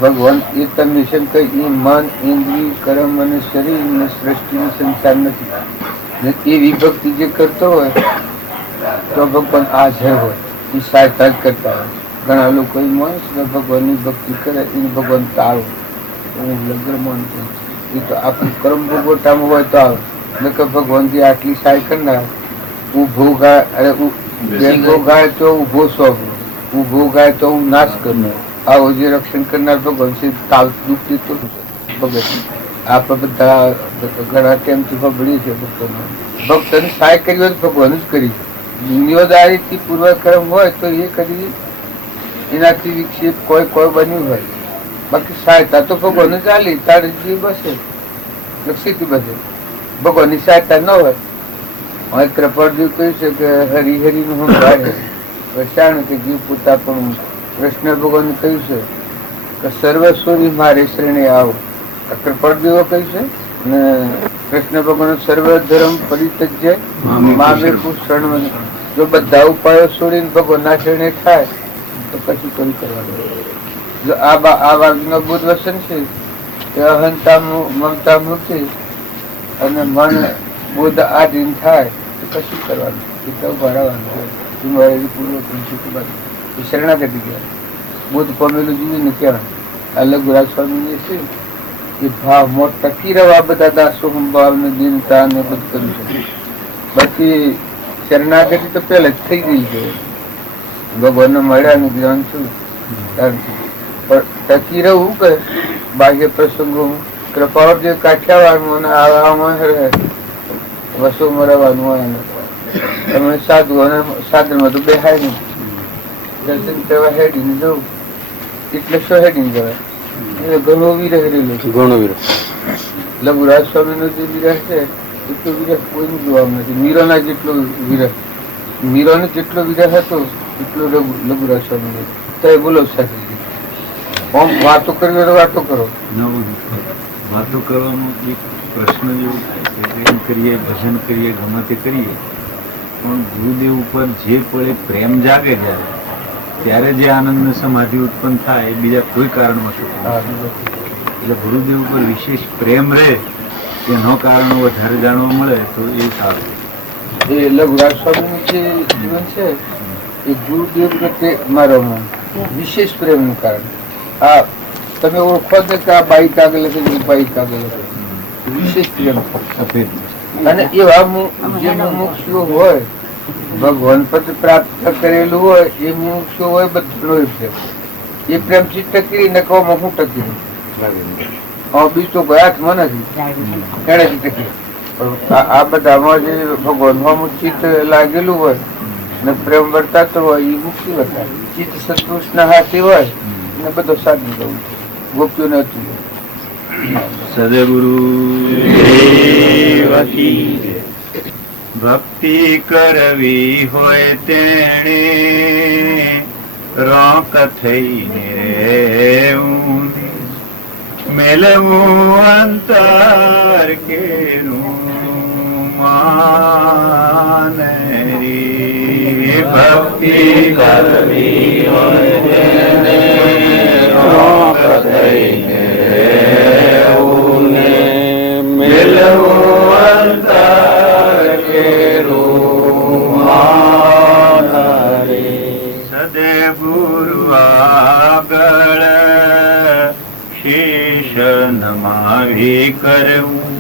ભગવાન એ તમે શંકર એ મન, ઇન્દ્રિય, કર્મ અને શરીર ને સૃષ્ટિનો સંસાર નથી. એ વિભક્તિ જે કરતો હોય તો ભગવાન આ જે હોય એ સહાયતા જ કરતા હોય. ઘણા લોકો એ માણસ ભગવાનની ભક્તિ કરે એને ભગવાન તાળો લગ્ન માનતું એ તો આપણું કર્મ ભોગવટામાં હોય તો આવે. નકર ભગવાનજી આટલી સહાય કરનાર. ઉભો ગાય અરે બેઠો ગાય તો ઉભો સ્વભાવ, ઉભો ગાય તો હું નાશ કરનાર. આવો જે રક્ષણ કરનાર ભગવાન છે તાલ દુઃખી તો ભગત. આપણે બધા ઘણા ટાઈમથી સાંભળીએ છીએ ભક્તોને સહાય કરી હોય તો ભગવાન જ કરી. દુનિયાદારીથી પૂર્વકર્મ હોય તો એ કરી એનાથી વિક્ષેપ કોઈ બન્યું હોય. બાકી સહાયતા તો ભગવાન ચાલી તારે જીવ બસે લક્ષિત બસે. ભગવાનની સહાયતા ન હોય. હવે કૃપાળજી કહ્યું છે કે હરિહરિનું હું ભારે વસાણ કે જીવ પોતા પણ કૃષ્ણ ભગવાન કહ્યું છે કે સર્વસ્વની મારે શ્રેણી આવો. કૃપાળજીઓ કહ્યું છે ને કૃષ્ણ ભગવાન સર્વ ધર્મ પરિત્યજ્ય મામે શરણ. જો બધા ઉપાયો છોડીને ભગવાનના શરણે થાય તો કશું કઈ કરવાનું. જો આ બાજુનો બુદ્ધ વચન છે કે અહંતા મમતા મૂકી અને મન બુદ્ધ આધીન થાય કશું કરવાનું એ તો ભરાવાનું મારે પૂર્વ પ્રિન્સિપલ એ શરણાગતિ કહેવાય. બોધ પામેલું જીવીને કહેવાય. અલગ રાજ સ્વામી છે એ ભાવ મોટ ટકી રહેવા બધા દાસો ભાવ ને દીનતા ને બધું કરી શકે. બાકી શરણાગતિ તો પહેલા જ થઈ ગઈ છે. ભગવાનને મળ્યા ને જ્ઞાન છું પણ ટકી રહેવું કે બાહ્ય પ્રસંગો કૃપાઓ જે કાઠિયાવાડમાં આવામાં રહે વસોમાં રહેવાનું હોય ને તમે સાધુ અને સાધનમાં તો બેહાય નહીં. દર્શન કરવા હેડીને જવું એટલે શું હેડીને જવાય. એ ઘણો વિરહ રહેલો છે. ઘણો વિરોધ. લઘુરાજ સ્વામીનો જે વિરહ છે એટલો વિરહ કોઈને જોવા નથી. મીરાના જેટલો વિરહ, મીરાનો જેટલો વિરહ હતો એટલો લઘુરાજ સ્વામીનો. તો એ બોલો સાચી આમ વાતો કરવી તો વાતો કરો. વાતો કરવાનો એક પ્રશ્ન જેવો થાય છે. એમ કરીએ, ભજન કરીએ, ગમે તે કરીએ, પણ ગુરુદેવ ઉપર જે પળે પ્રેમ જાગે ત્યારે જે આનંદ સમાધિ ઉત્પન્ન થાય એ બીજા કોઈ કારણમાં એટલે ગુરુદેવ ઉપર વિશેષ પ્રેમ રહે એનો કારણો વધારે જાણવા મળે તો એ સારું. એ લઘુરાજ સ્વામીનું જે જીવન છે એ ગુરુદેવ પ્રત્યે મારામાં વિશેષ પ્રેમનું કારણ. આ તમે ઓળખો છો કે આ બાઈક આગળ છે, બાઈક આગળ છે, વિશેષ પ્રેમ સફેદ. અને એવા જે મુમુક્ષુઓ હોય ભગવાન પદ પ્રાપ્ત કરેલું હોય એ મુમુક્ષુઓ હોય બધો પ્રેમ. એ પ્રેમથી ટકી નકવામાં હું ટકી બીજો કોઈ હાથમાં નથી એનેથી ટકી. આ બધામાં જે ભગવાનમાં ચિત્ત લાગેલું હોય ને પ્રેમ વર્તાતો હોય એ મુક્તિ વર્તાય. ચિત્ત સંતોષના હાથે હોય ને બધો સાધી જવું ગોપીઓ નથી. સદગુરુ ભક્તિ કરવી હોય તેણે રોક થઈને રહેવું, મેલવું અંતર કેરું માન રે. ભક્તિ કરવી હોય તેણે રોક થઈને રહેવું ને મેલવું અંતર કેરું માન રે. સદગુરુ આગળ શીશ નમાવી કરવું,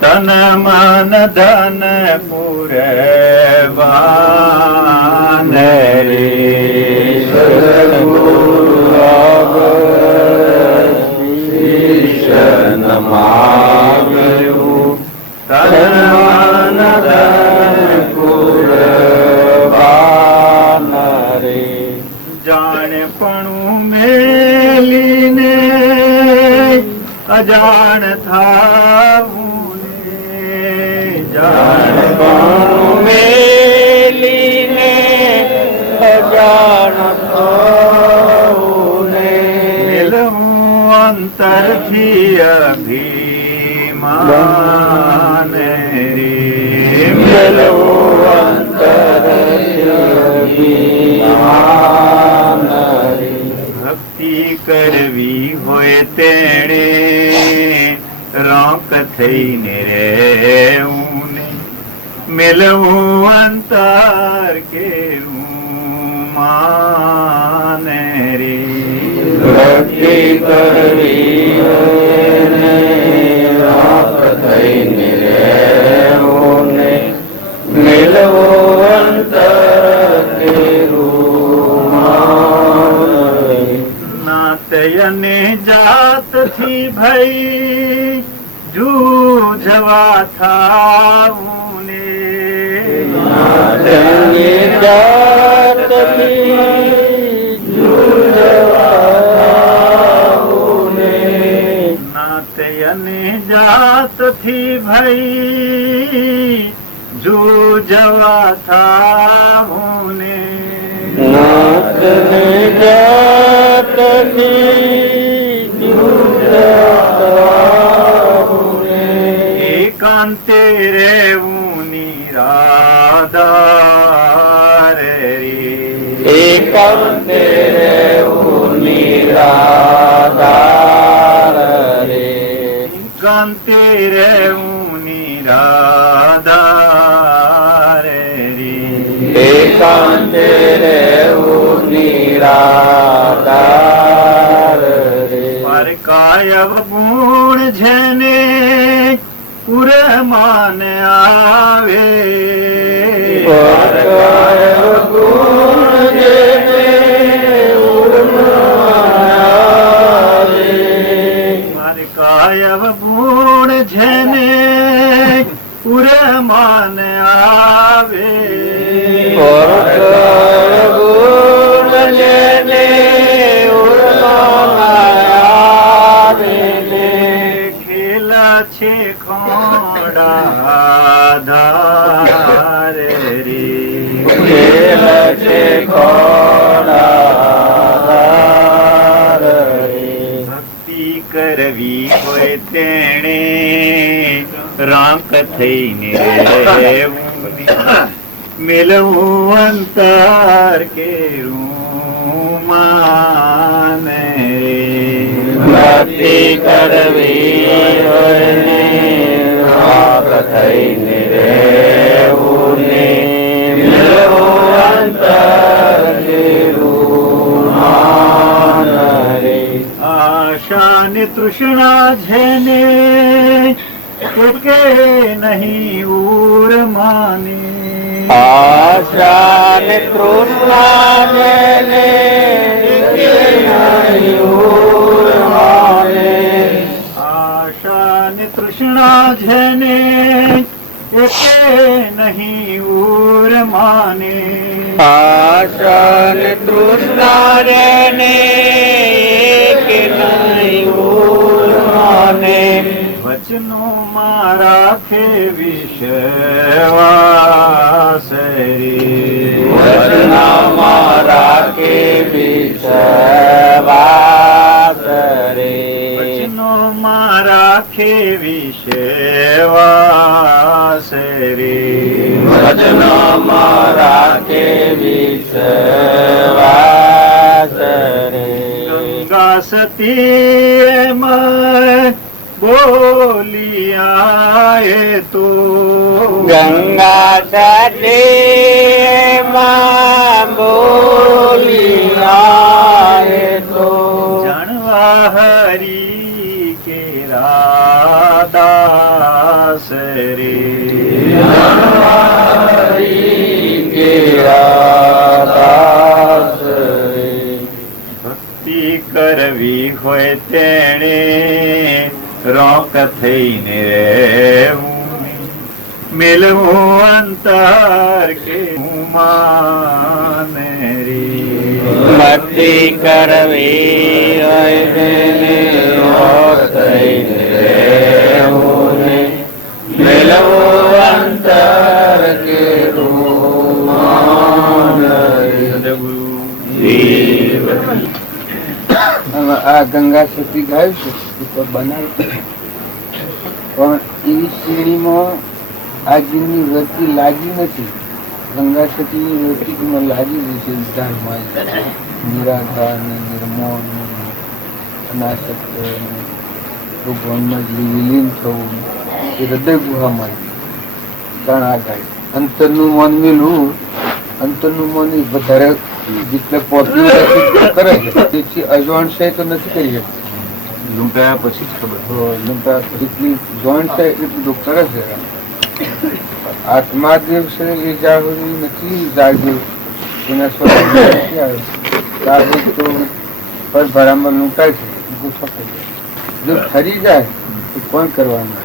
તન મન ધન પુરવાન રે. સદગુરુ આગળ શીશ નમાવ્યું, તન મન ધન પુરવાન રે. જાણપણું મેલીને અજાણ થાવું ને, જાણપણું મેલીને અજાણ થાવું ને, મેલવું અંતરથી અભિમાન રે. મેલવું અંતરથી અભિમાન રે. ભક્તિ કરવી હોય તેણે રોક થઈને રહેવું ને, મેલવું અંતર કેવું માન રે. ભક્તિ કરવી હોય ને રોક થઈને રહેવું ને, મેલવું અંતર કેવું માન રે. નાતયને જાતથી ભઈ જૂझવા થાવું ને, નાતયને જાતથી જૂझવા થાવું ને, નાતયને જાતથી ભઈ જૂझવા થાવું ને, નાતને જાતથી જૂझવા થાવું ને. એકાંતે રહેવું નિરાધાર રે. એકાંતે રહેવું નિરાધાર રે. એકાંતે રહેવું નિરાધાર એકાંતે રહેવું નિરાકાર રે. કાય ગુણ જેને પુરમાન આવે, ગુણ જેને મારે કાય ગુણ જેને પુરમાન આવે, ગુણ જેને ખેલા છે ખોડા ધાર રે, ખેલ છે ખોડા રે. ભક્તિ કરવી હોય તેણે રાંક થઈને રહેવું, મેલવું અંતર કેરું માને રે. ભક્તિ કરવી હોય ને રાગ થઈને રહેવું ને મેળવું અંતર કેરું માન રે. આશા ને તૃષ્ણા જેને કે નહીં ઉર માને, આશા ને તૃષ્ણા જેને આશા ને તૃષ્ણા જેને એકે નહીં ઉર માને, આશા ને તૃષ્ણા જેને કે નહીં માને, વચનો મારા ખે વિશ્વાસ રે, વચનામાં રાખે વિશ્વાસ રે. વચનો મારા ખે વિશ્વાસ રે, વચનામાં રાખે વિશ્વાસ રે. ગંગા સતી એમાં બોલિયા તો, ગંગા સાથે માં બોલી આયે તો, જાણવા હરી કે રાદાસ રે, હરી કે દાસ રે. ભક્તિ કરવી હોય તેણે રોક થઈને રહેવું, મેલવું અંતર કે માને રે. ભક્તિ કરવી હોય તેને રોક થઈને રહેવું ને મેળવું અંતર કેરું માન રે. આ ગંગા સતી ગાયું છે ઉપર બનાવી, પણ એવી શ્રેણીમાં આ જીવની વૃત્તિ લાગી નથી. ગંગા સતીની વૃત્તિ એમાં લાગી રહી છે ધ્યાનમાં, નિરાધાર ને નિર્મોહ ને અનાસક્ત ને ભગવાનમાં જ વિલીન થવું એ હૃદય ગુહામાં કારણ આ ગાય અંતરનું મન મેળવું, અંતરનું મન વધારે જેટલે પોપ્યુલર કરે છે તેથી અજવાણ છે તો નથી કરી શકતા. લૂંટાયા પછી જ ખબર. જેટલી જોઈન્ટ છે એટલું તો કરે છે. આત્માદેવ છે એ જાગૃતિ નથી જાગ્યું, એના સ્વરૂપ નથી આવે જાગૃત તો પર ભરામાં લૂંટાય છે, જો ફરી જાય તો કોણ કરવાનું?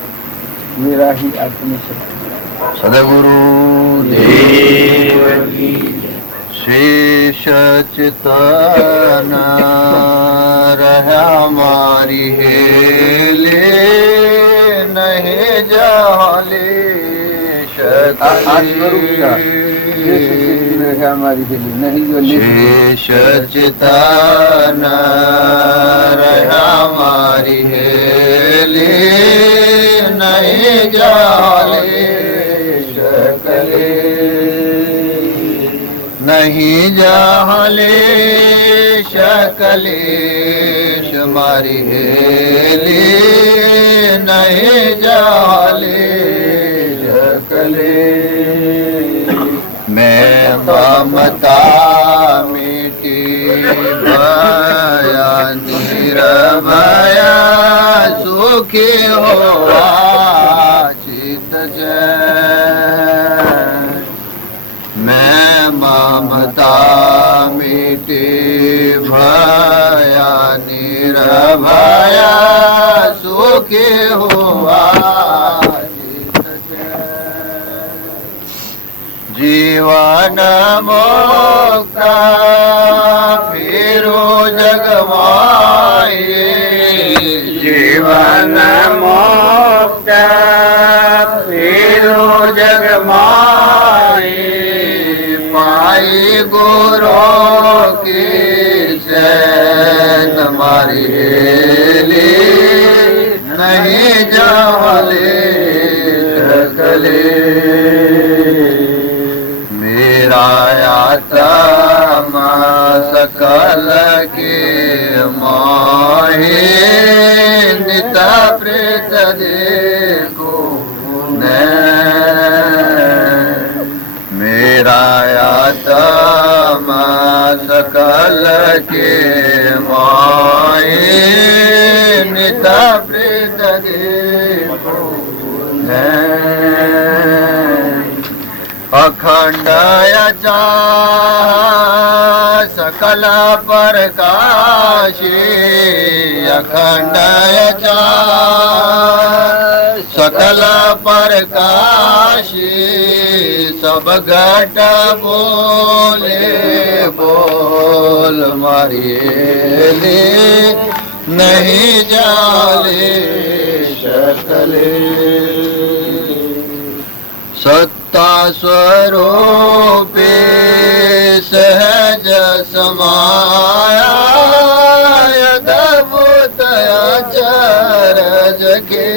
નિરાહી આત્મશક્તિ. સદગુરુ દેવ શેષ ચેતન રહ્યા મારી હેલે નહીં જાલે શેષ ચેતન રહ્યા મારી હેલે નહીં જાલે શકલે नहीं जाले शकलेश मारी हेले नहीं जाले शकले मैं મમતા મીટી ભયા નિર્ભયા સુખી હોવા ચિત છે मैं ममता मीटी भया निरभया सुखी हुआ जीवन मोक्ता फिरो जगमाए जीवन मोक्ता फिरो जगमाए पाई गुरु की शरण मारी नहीं जावले सकले मेरा आत्मा सकल के मोहे नित प्रेत देखो मेरा आत्मा सकल के मोहे नित प्रेत देखो अखंड सकल प्रकाशी अखंड सकल प्रकाशी सब घट बोले बोल मारिए नहीं जाले सकले सत्ता स्वरूपे सहज समाया यद्भुत अचरज के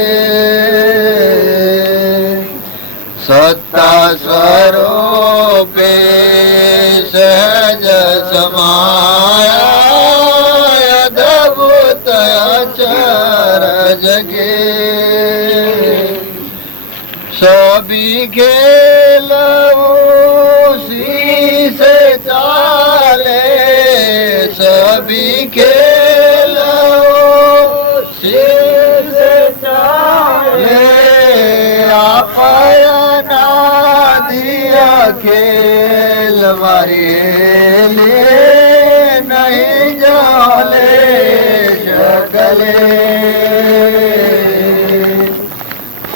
सत्ता स्वरूपे सहज समाया यद्भुत अचरज के सभी खेल उसी से चाले सभी खेल उसी से चाले आपना दिया खेल मारिए नहीं जाले शकले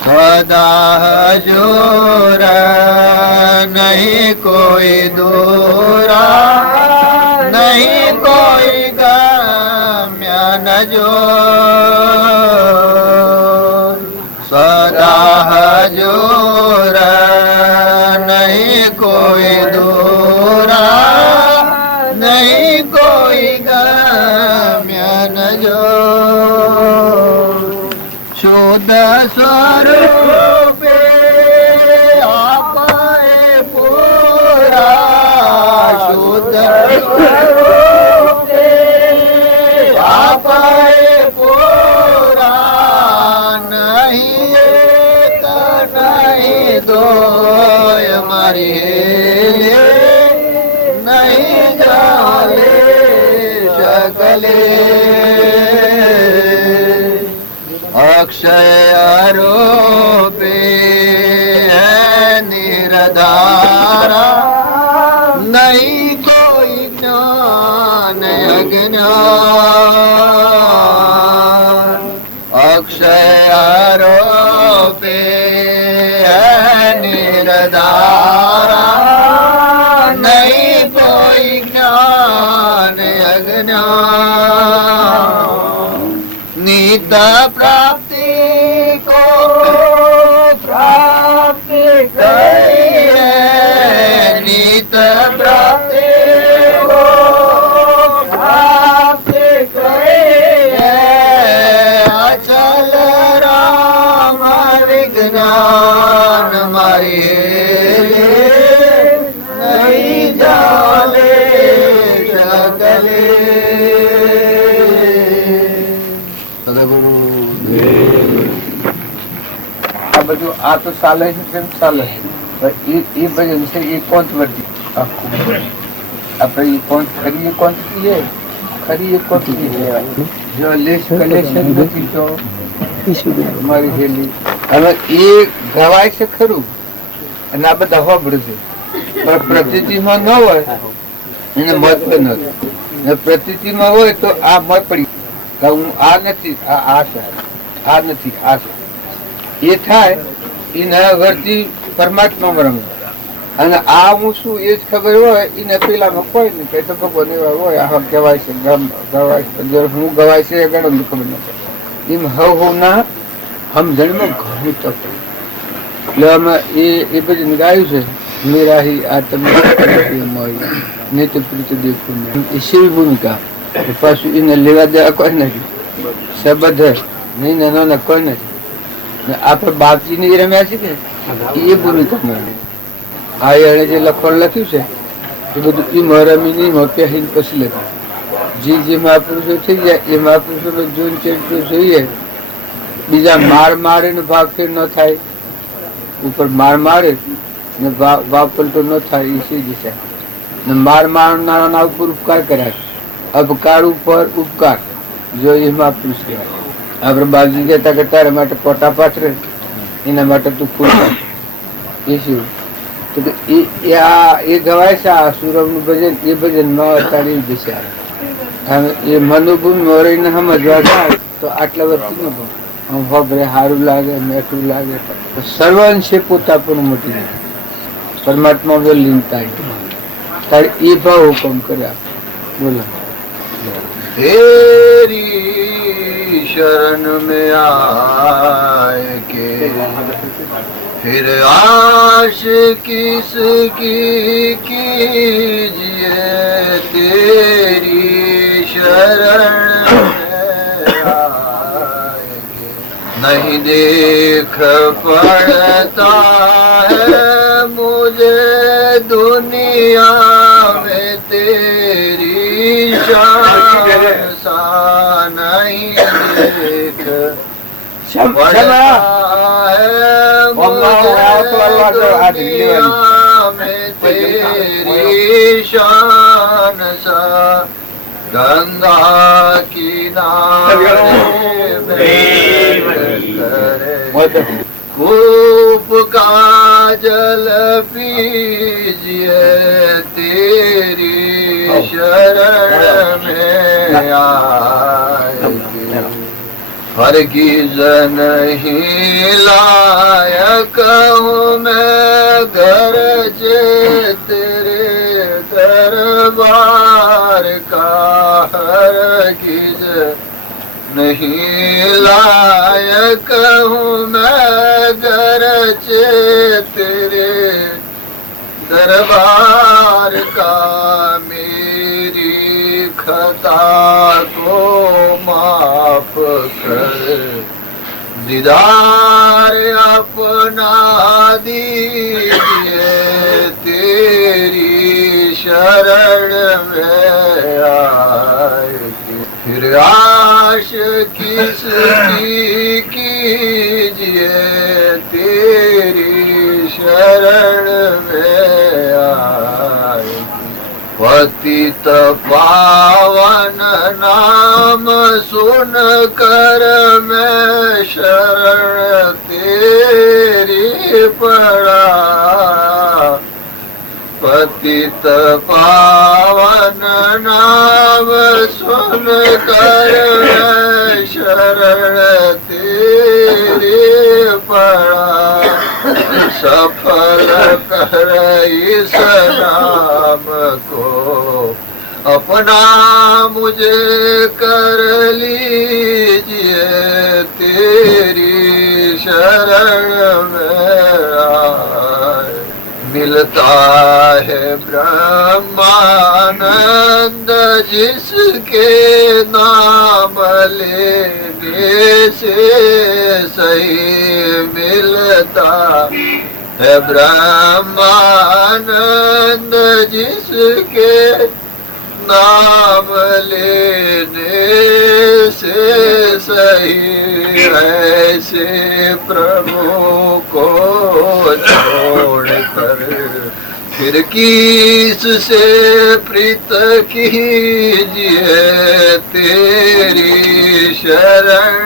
सदा हजूर नहीं कोई दूरा नहीं कोई गम्य न जो सदा हजूर नहीं कोई दूरा नहीं कोई गम्य न जो शुद्ध स्वरूपे आपे पूरा शुद्ध स्वरूपे आपे पूरा नहीं एक नहीं दो हमारी नहीं जाले सकले अक्षय आरोपे है निरधारा नहीं कोई ज्ञान अज्ञान अक्षय आरोपे है निरधारा नहीं कोई ज्ञान अज्ञान नित प्राप्ति को प्राप्ति करिए नित प्राप्ति को प्राप्ति करिए अचल राम विज्ञान मारिए नहीं जाले सकले આ બધું આ તો ચાલે છે તેમ ચાલે છે એ ભજન છે એ કોંતવર્તી આપણે એ કોણ ખરી એ ક્વોન્ટિટી છે, ખરી એ ક્વોન્ટિટી છે. જો લેસ કલેક્શન નથી તો મારી થયેલી. હવે એ ગવાય છે ખરું અને આ બધા હોબળે છે, પણ પ્રતિથિમાં ન હોય એને મહત્વ નથી. ને પ્રતિથિમાં હોય તો આ મત પડી કે હું આ નથી, આ છે, આ નથી, આ છે. એ થાય એના વર્તી પરમાત્મા રમે. અને આ હું શું એ જ ખબર હોય એને પેલામાં કોઈ નહીં કઈ તો ભગવાન એવા હોય આ કહેવાય છે ગવાય છે, હું ગવાય છે એ ગણો ખબર નથી. એમ હવ ના સમજણમાં ઘણું તક. એટલે અમે એ બધી ગાયું છે મેરાહી આ તમે નહીં તો પ્રીત દેખું એ સેવી ભૂમિકા. પાછું એને લેવા દેવા કોઈ નથી, સંબંધ નહીં નાના કોઈ નથી. આપણે બાપજીની રમ્યા છે કે એ ભૂમિકા મળે. આ એને જે લખણ લખ્યું છે એ બધું એ મરમી નહીં મપ્યાહીને પછી લખ્યું. જે મહાપુરુષો થઈ જાય એ મહાપુરુષોનો જોઈને ચરિત્ર જોઈએ. બીજા માર મારે ને ભાવ ફેર ન થાય, ઉપર માર મારે ને ભાવ પલટો ન થાય એ સીધી છે. ને માર મારનારા ઉપર ઉપકાર કર્યા છે. અપકાર ઉપર ઉપકાર જો એ મહાપુરુષ કહેવાય. આપણે બાજુ જતા કે તારા માટે કોટા પાથરે એના માટે તું ફૂલ એ શું તો એ ગવાય છે. આ સુરમનું ભજન એ ભજનમાં તારી દિશા એ મનોભૂમિ મોરીને સમજવા જાય તો આટલા વર્ષથી ન ખબર સારું લાગે મેઠું લાગે સર્વાંશે પોતા પણ મોટી જાય. પરમાત્મા લીનતા તારે એ ભાવ હુકમ કર્યા. બોલો तेरी शरण में आए के फिर आश किसकी कीजिए, तेरी शरण में आए के नहीं देख पड़ता है मुझे दुनिया में तेरी शान सा नहीं देख पड़ता है मुझे दुनिया में तेरी शान सा गंगा किनारे करे कूप का जल पीजिए, तेरी शरण में आएंगे हरगिज़ नहीं लायक हूँ मैं गरजे तेरे दरबार का, हरगिज़ नहीं लायक हूँ मैं गरजे तेरे दरबार का, मेरी खता को माफ कर दीदार अपना दीजिए, तेरी शरण में आएगी फिर आश किसकी कीजिए, तेरी शरण में आएगी पतित पावन नाम सुन कर मैं शरण तेरी पड़ा, पतित पावन नाम सुन कर मैं शरण तेरी पड़ा, सफल कर इस नाम को अपना मुझे कर लीजिए, तेरी शरण में आए मिलता है ब्रह्मानंद जिसके नाम लेने से सही मिलता है ब्रह्मानंद जिसके नाम लेने से सही, ऐसे प्रभु को छोड़ कर फिर किससे प्रीत कीजिए तेरी शरण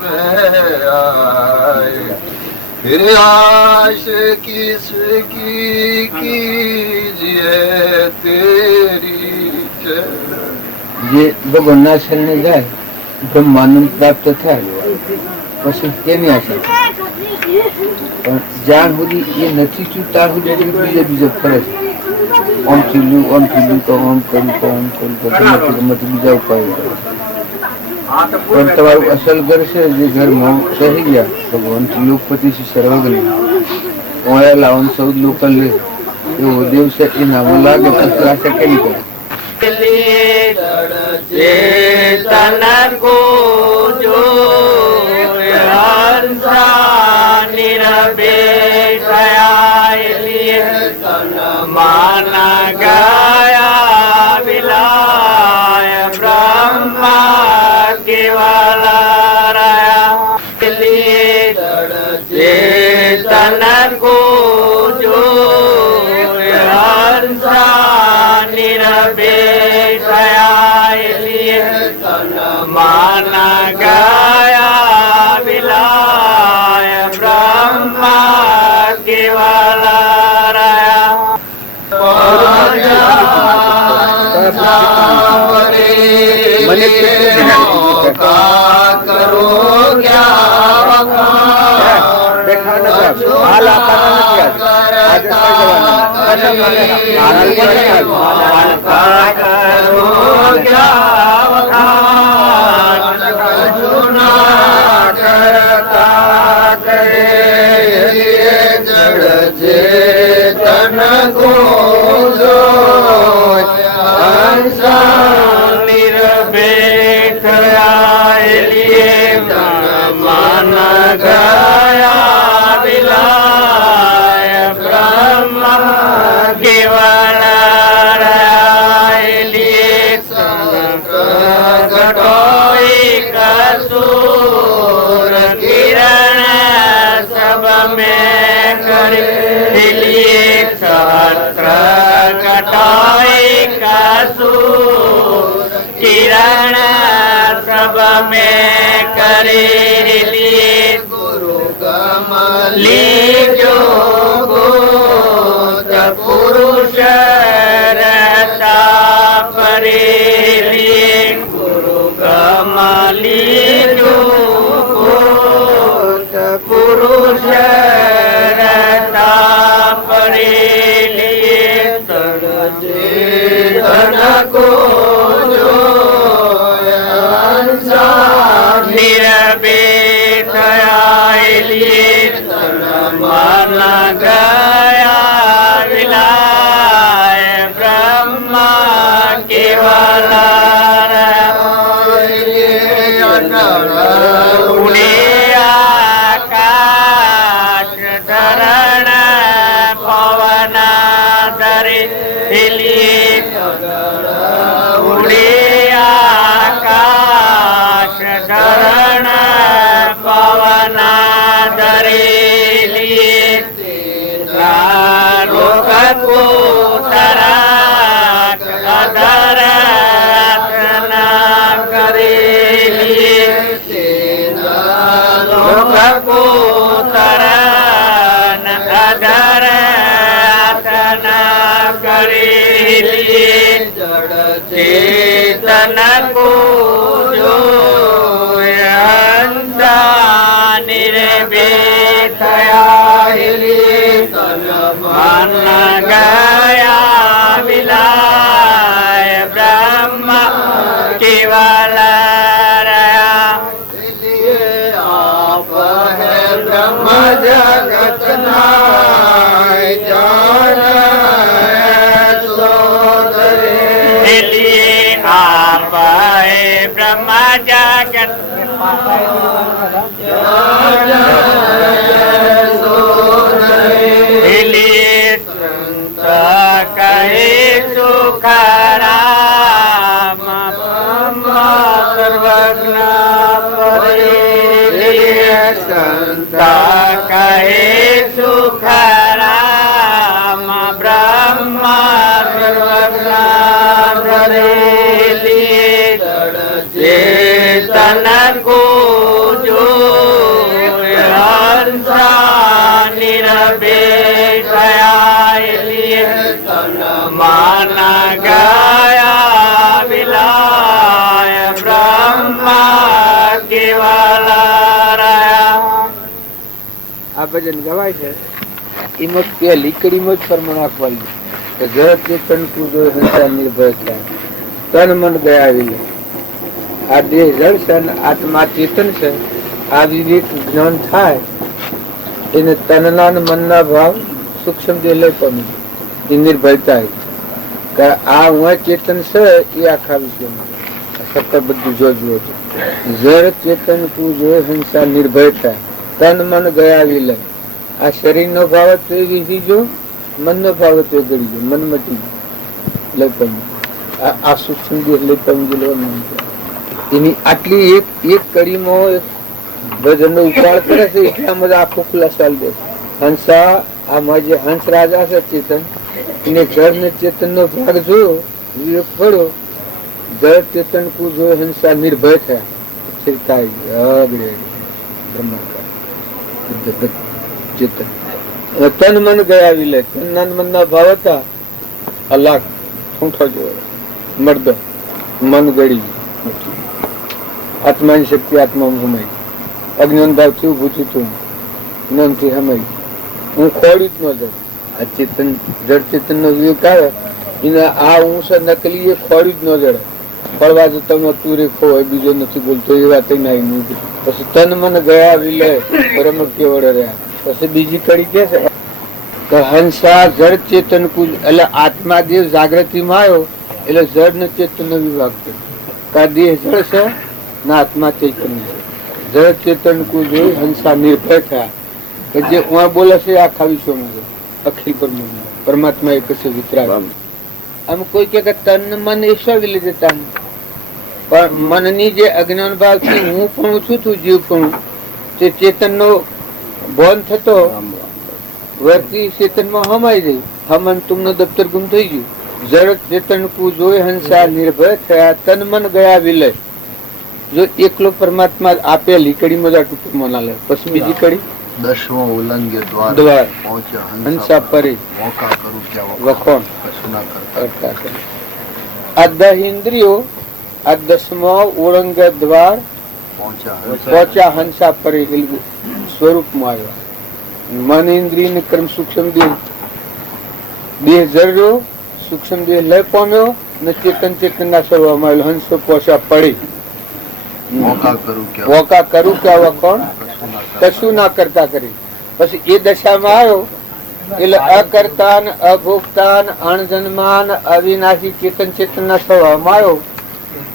में आए, फिर आश किसकी कीजिए तेरी शरण। જે ભગવાનના શરણે જાય બ્રહ્માનંદ પ્રાપ્ત થાય પછી કેની આશા? પણ જ્યાં સુધી એ નથી થયું ત્યાં સુધી બીજા ફરે છે. ઓમ થયું તો ઓમ કર્યું તો ઓમ કર્યું તો ગમે બીજા ઉપાય કરે. પણ તમારું અસલ ઘર છે જે ઘરમાં રહી ગયા ભગવાન લોકપતિ છે સર્વજ્ઞ ઓળા લાવન સૌ લોકલ લે એવો દેવ છે એ નામ લાગે પછી આશા કેની કરે? चेतन को जो हंसा निरपेक्षया लिए तन माना गया विलाय ब्रह्मा केवल रया लिए चेतन को जो हंसा निरपेक्षया लिए तन माना गया विलाय ब्रह्मा केवल रया करो क्या चेतन को जो निरपेक्षया लिए मन गया विलाय ब्रह्मा केवल लिए घटोई कसूर किरण सब में करे लिए छत्र घटोई कसूर किरण सब में करे लिए गुरु कमली जो पुरुष रहता परे लिए गुरु कमली जो पुरुष रहता परे लिए चेतन को जो निरपेक्षया लिए तन मन गया विलाय ब्रह्मा केवल उड़े आकाश धरण पवन धरे लिए उड़े आकाश धरण पवन धरे लिए लोक को तरा अधर करे लिए लोक को तरन अधर करे लिए चेतन को जो हंसा निर्भेक्षया लिए तन मन गया विलाय ब्रह्मा केवल रया आप है ब्रह्म जगत नाय जान सोदरे लिए आप है ब्रह्म जगत कहे सुखराम सर्वज्ञ परे संत कहे सुखराम ब्रह्म ગાના ગાયા વિલાય બ્રહ્મા કેવાલા રહ્યા. આ ભજન ગવાય છે એમાં પહેલી કડીમાં જ પરમાણ આપવાની કે જળ ચેતન તું જો હંસા નિર્ભય થાય તન મન ગયા વિલે. આ દેહ જળ છે અને આત્મા ચેતન છે. આ વિવેક જ્ઞાન થાય એને તનના અને મનના ભાવ સૂક્ષ્મ દેહ લઈ પામે એ નિર્ભયતા. આ હું ચેતન છે એ આખા વિશ્વમાં સત્તર બધું જોજવું હતું. જળ ચેતન તું જો હંસા નિર્ભય થાય તન મન ગયા વિલય. આ શરીર નો ભાવ તો એ વિસીજો, મન નો ભાવ તો એ ગળી ગયો, મન મટી ગયું લઈ પામ્યું. આ સૂક્ષ્મ દેહ લઈ પામી એની આટલી એક કડીમાં એક ભજન નો ઉપાડ કરે છે. એટલામાં જ આખો ખુલાસાલ દે. હંસા આમાં જે હંસ રાજા છે ચેતન એને જળ ને ચેતન નો ભાગ જોયો, વિવેક પડ્યો. જળ ચેતન કુ જો હંસા નિર્ભય થયા બ્રહ્માકાર ચેતન તન મન ગયા વિલય. તન મન ના ભાવ હતા અલાક ઠૂંઠો જેવો મર્દ મન ગળી આત્માની શક્તિ આત્મામાં હમાઈ. અજ્ઞાન ભાવ થી ઉભું થયું જ્ઞાન થી હમાઈ. હું ખોડી જ ન જાઉં. આ ચેતન જળ ચેતન નો વિવેક આવે એને આ હું છે નકલી એ ખોડી જ ન જડે. ફળવા જતા તું રેખો હોય બીજો નથી બોલતો એ વાત આવી. પછી તન મન ગયા વિલય પરમ કેવળ રહ્યા. પછી બીજી કડી કે છે હંસા જળ ચેતન કુલ એટલે આત્મા દેવ જાગૃતિ માં આવ્યો એટલે જળ ને ચેતન નો વિભાગ કર્યો. દેહ જળ છે ના આત્મા ચેતન છે. જળ ચેતન કુલ જોઈ હંસા નિર્ભય થયા. જે હું બોલે છે આખા વિશ્વમાં અખિલ પરમાત્મા એક છે વિતરાગ. આમ કોઈ કે તન મન ઈશ્વર વિલે જતા પણ મનની જે અજ્ઞાન ભાવ થી હું પણ છું તું જીવ પણ તે ચેતન નો બોન થતો વર્તી ચેતન માં હમાઈ જાય. હમન તુમનો દફતર ગુમ થઈ ગયું. જળ ચેતન કુ જોઈ હંસા નિર્ભય થયા તન મન ગયા વિલય. જો એકલો પરમાત્મા આપે લીકડીમાં જ આટલું મના લે. પછી બીજી કડી દસમો ઉલ્લંઘ્ય દ્વાર પહોંચ્યા હંસા પરી મોકા કરું ક્યાં વખોણ કશું ના કરતા. આ દહ ઇન્દ્રિયો આ દસમો ઉળંગ દ્વાર પહોંચ્યા હંસા પરી સ્વરૂપમાં આવ્યા. મન ઇન્દ્રિય ને કર્મ સૂક્ષ્મ દેહ જર્યો સૂક્ષ્મ દેહ લય પામ્યો ને ચેતન ચેતન ના સ્વરૂપમાં આવેલો હંસો પહોંચ્યા પડી. મોકા કરું ક્યાં વોકા કરું કે વખોણ કશું ના કરતા કરી. પછી એ દશામાં આવ્યો એટલે અકર્તા અભોગતા અણજન્માન અવિનાશી ચેતન ચેતન ના સ્વભાવમાં આવ્યો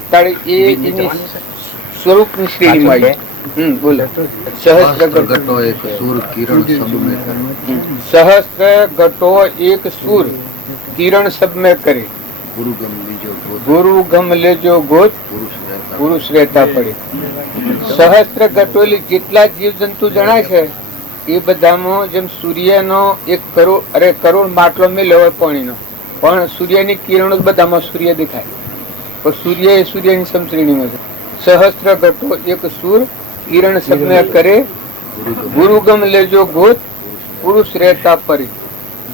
ત્યારે એ એની સ્વરૂપ ની શ્રેણીમાં આવી. બોલે સહસ્ત્ર ઘટો એક સૂર કિરણ સબ મેં કરે. સહસ્ત્ર ઘટો એક સૂર કિરણ સબ મેં કરે. ગુરુગમ બીજો ગુરુ ગમ લેજો ગોત પુરુષ રહેતા પુરુષ રહેતા પડે. સહસ્ત્ર ઘટોલી જેટલા જીવ જંતુ જણાય છે એ બધામાં જેમ સૂર્યનો એક કરોડ માટલો મેલ્યો હોય પાણીનો પણ સૂર્યની કિરણો બધામાં સૂર્ય દેખાય પણ સૂર્ય એ સૂર્યની સમશ્રેણીમાં છે. સહસ્ત્ર ઘટો એક સૂર કિરણ સબને કરે ગુરુગમ લેજો ગોત પુરુષ રહેતા પરી.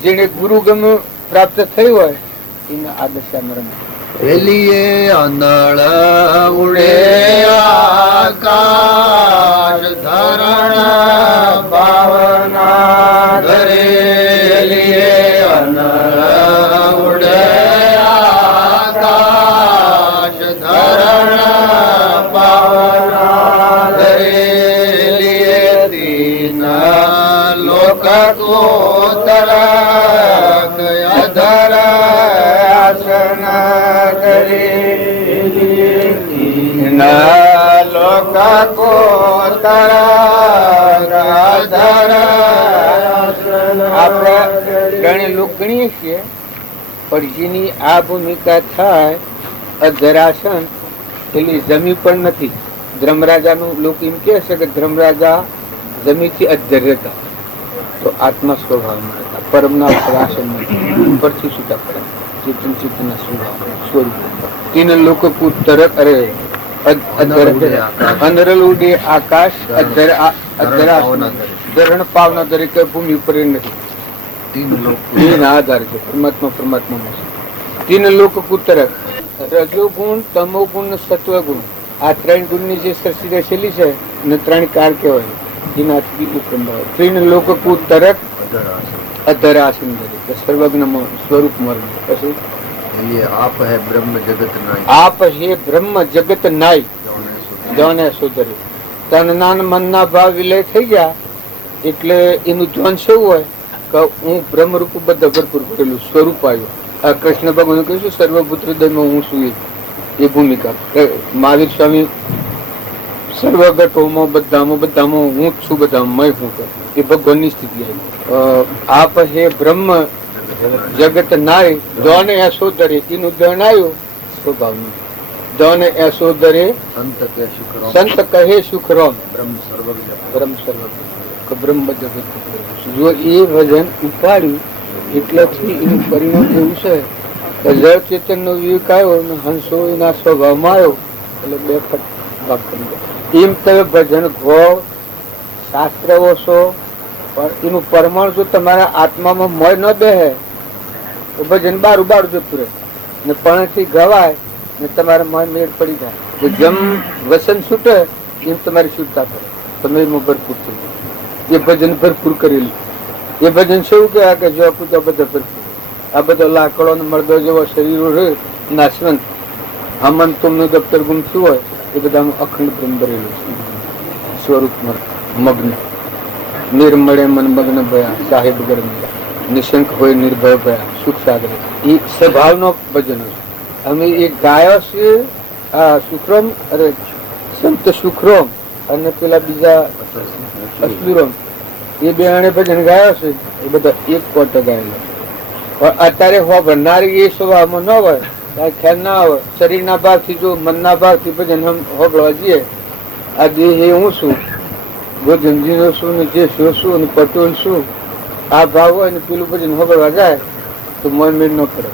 જેને ગુરુગમ પ્રાપ્ત થયું હોય એને આ દશામાં રમે. એલીએ આંધળ ઉડે આકાશ ધરણ પાવના ધરે. એલીએ આંધળ ઉડે આકાશ ધરણ પાવના ધરે. એલીએ તીન લોક કોતરક અધર આપણે લોક ગણીએ છીએ પણ જેની આ ભૂમિકા થાય અધરાસન પેલી જમી પણ નથી. ધર્મરાજાનું લોક એમ કે છે કે ધર્મરાજા જમીથી અધર હતા તો આત્મા સ્વભાવમાં હતા. પરમના આસન ઉપરથી છૂટા પડ્યા ચેતન ચેતનના સ્વભાવ સ્વરૂપ. તીન લોક તરક અરે અંદરલ ઉડે આકાશ ધરણ પાવના દરેક ભૂમિ ઉપર નથી. આધાર છે પરમાત્મા પરમાત્મા તીન લોક કુતરક, રજોગુણ, તમોગુણ ને સત્વગુણ, આ 3 ગુણની જે સૃષ્ટિ રચેલી છે ને 3 કાર કહેવાય, એનાથી ઉપરંભાવ. ત્રિન લોક કુતરક અધરા સુંદરી, સર્વજ્ઞ સ્વરૂપ મર્મ. પછી આપ હે બ્રહ્મ જગત નાય, આપ હે બ્રહ્મ જગત નાય, જોને સુધરી. તન નાન મનના ભાવ વિલય થઈ ગયા એટલે એનું ધ્યાન શું હોય કે હું બ્રહ્મરૂપ બધા ભરપૂર કરેલું સ્વરૂપ આવ્યું. આ કૃષ્ણ ભગવાન કહ્યું સર્વભૂત હૃદયમાં હું છું, એ ભૂમિકા. મહાવીર સ્વામી સર્વગતોમાં બધામાં હું જ છું, બધામાં મય હું કર, એ ભગવાનની સ્થિતિ આવી. આપ હે બ્રહ્મ જગત નાય, જોને એસોદરે, એનું ધ્યાન આવ્યું સ્વભાવનું. જોને એસોદરે અંત કે શુક્ર સંત કહે સુખરામ, બ્રહ્મ સર્વજ્ઞ બ્રહ્મ સર્વજ્ઞ, બ્રહ્મ જગત. જો એ વજન ઉપાડ્યું એટલેથી એનું પરિણામ એવું છે કે જળ ચેતન નો વિવેક આવ્યો અને હંસો એના સ્વભાવમાં આવ્યો એટલે 2 ફટ ભાગ કરી ગયા. એમ તમે ભજન ઘો શાસ્ત્ર ઓછો પણ એનું પરમાણુ જો તમારા આત્મામાં મય ન બેહે તો ભજન બારું જતું રહે ને પણથી ગવાય ને તમારા મન મેળ પડી જાય. જેમ વસન છૂટે એમ તમારી છૂટતા પડે, તમે એમાં ભરપૂર થઈ જાય. એ ભજન ભરપૂર કરેલું. એ ભજન શું કહે કે જો કૂદા બધા ભરપૂર, આ બધો લાકડો ને મળદો જેવો શરીરો રહે નાશવંત હમન તુમનું દફતર ગુમ થયું હોય એ બધામાં અખંડ બ્રહ્મ ભરેલું છે. સ્વરૂપમાં મગ્ન નિર્મળે મન મગ્ન ભયા, સાહેબ ગરમ નિશંક હોય નિર્ભય ભયા, સુખ સાગર. એ સ્વભાવનો ભજન છે. અમે એ ગાયો છે આ સુખરોમ, અરે સંત સુખરોમ અને પેલા બીજા અસુરોમ, એ 2 આણે ભજન ગાયો છે. એ બધા એક કોટ ગાયેલા. પણ અત્યારે હોભરનારી એ સ્વભાવમાં ન હોય, ખ્યાલ ના આવે. શરીરના ભાવથી જો મનના ભાવથી ભજન હોભળવા જઈએ, આ દેહ એ હું છું, ગોધનજીનો શું ને જે શું ને પટોલ શું, આ ભાવ હોય ને પેલું ભજન હોભળવા જાય તો મન મેળ ન કરે.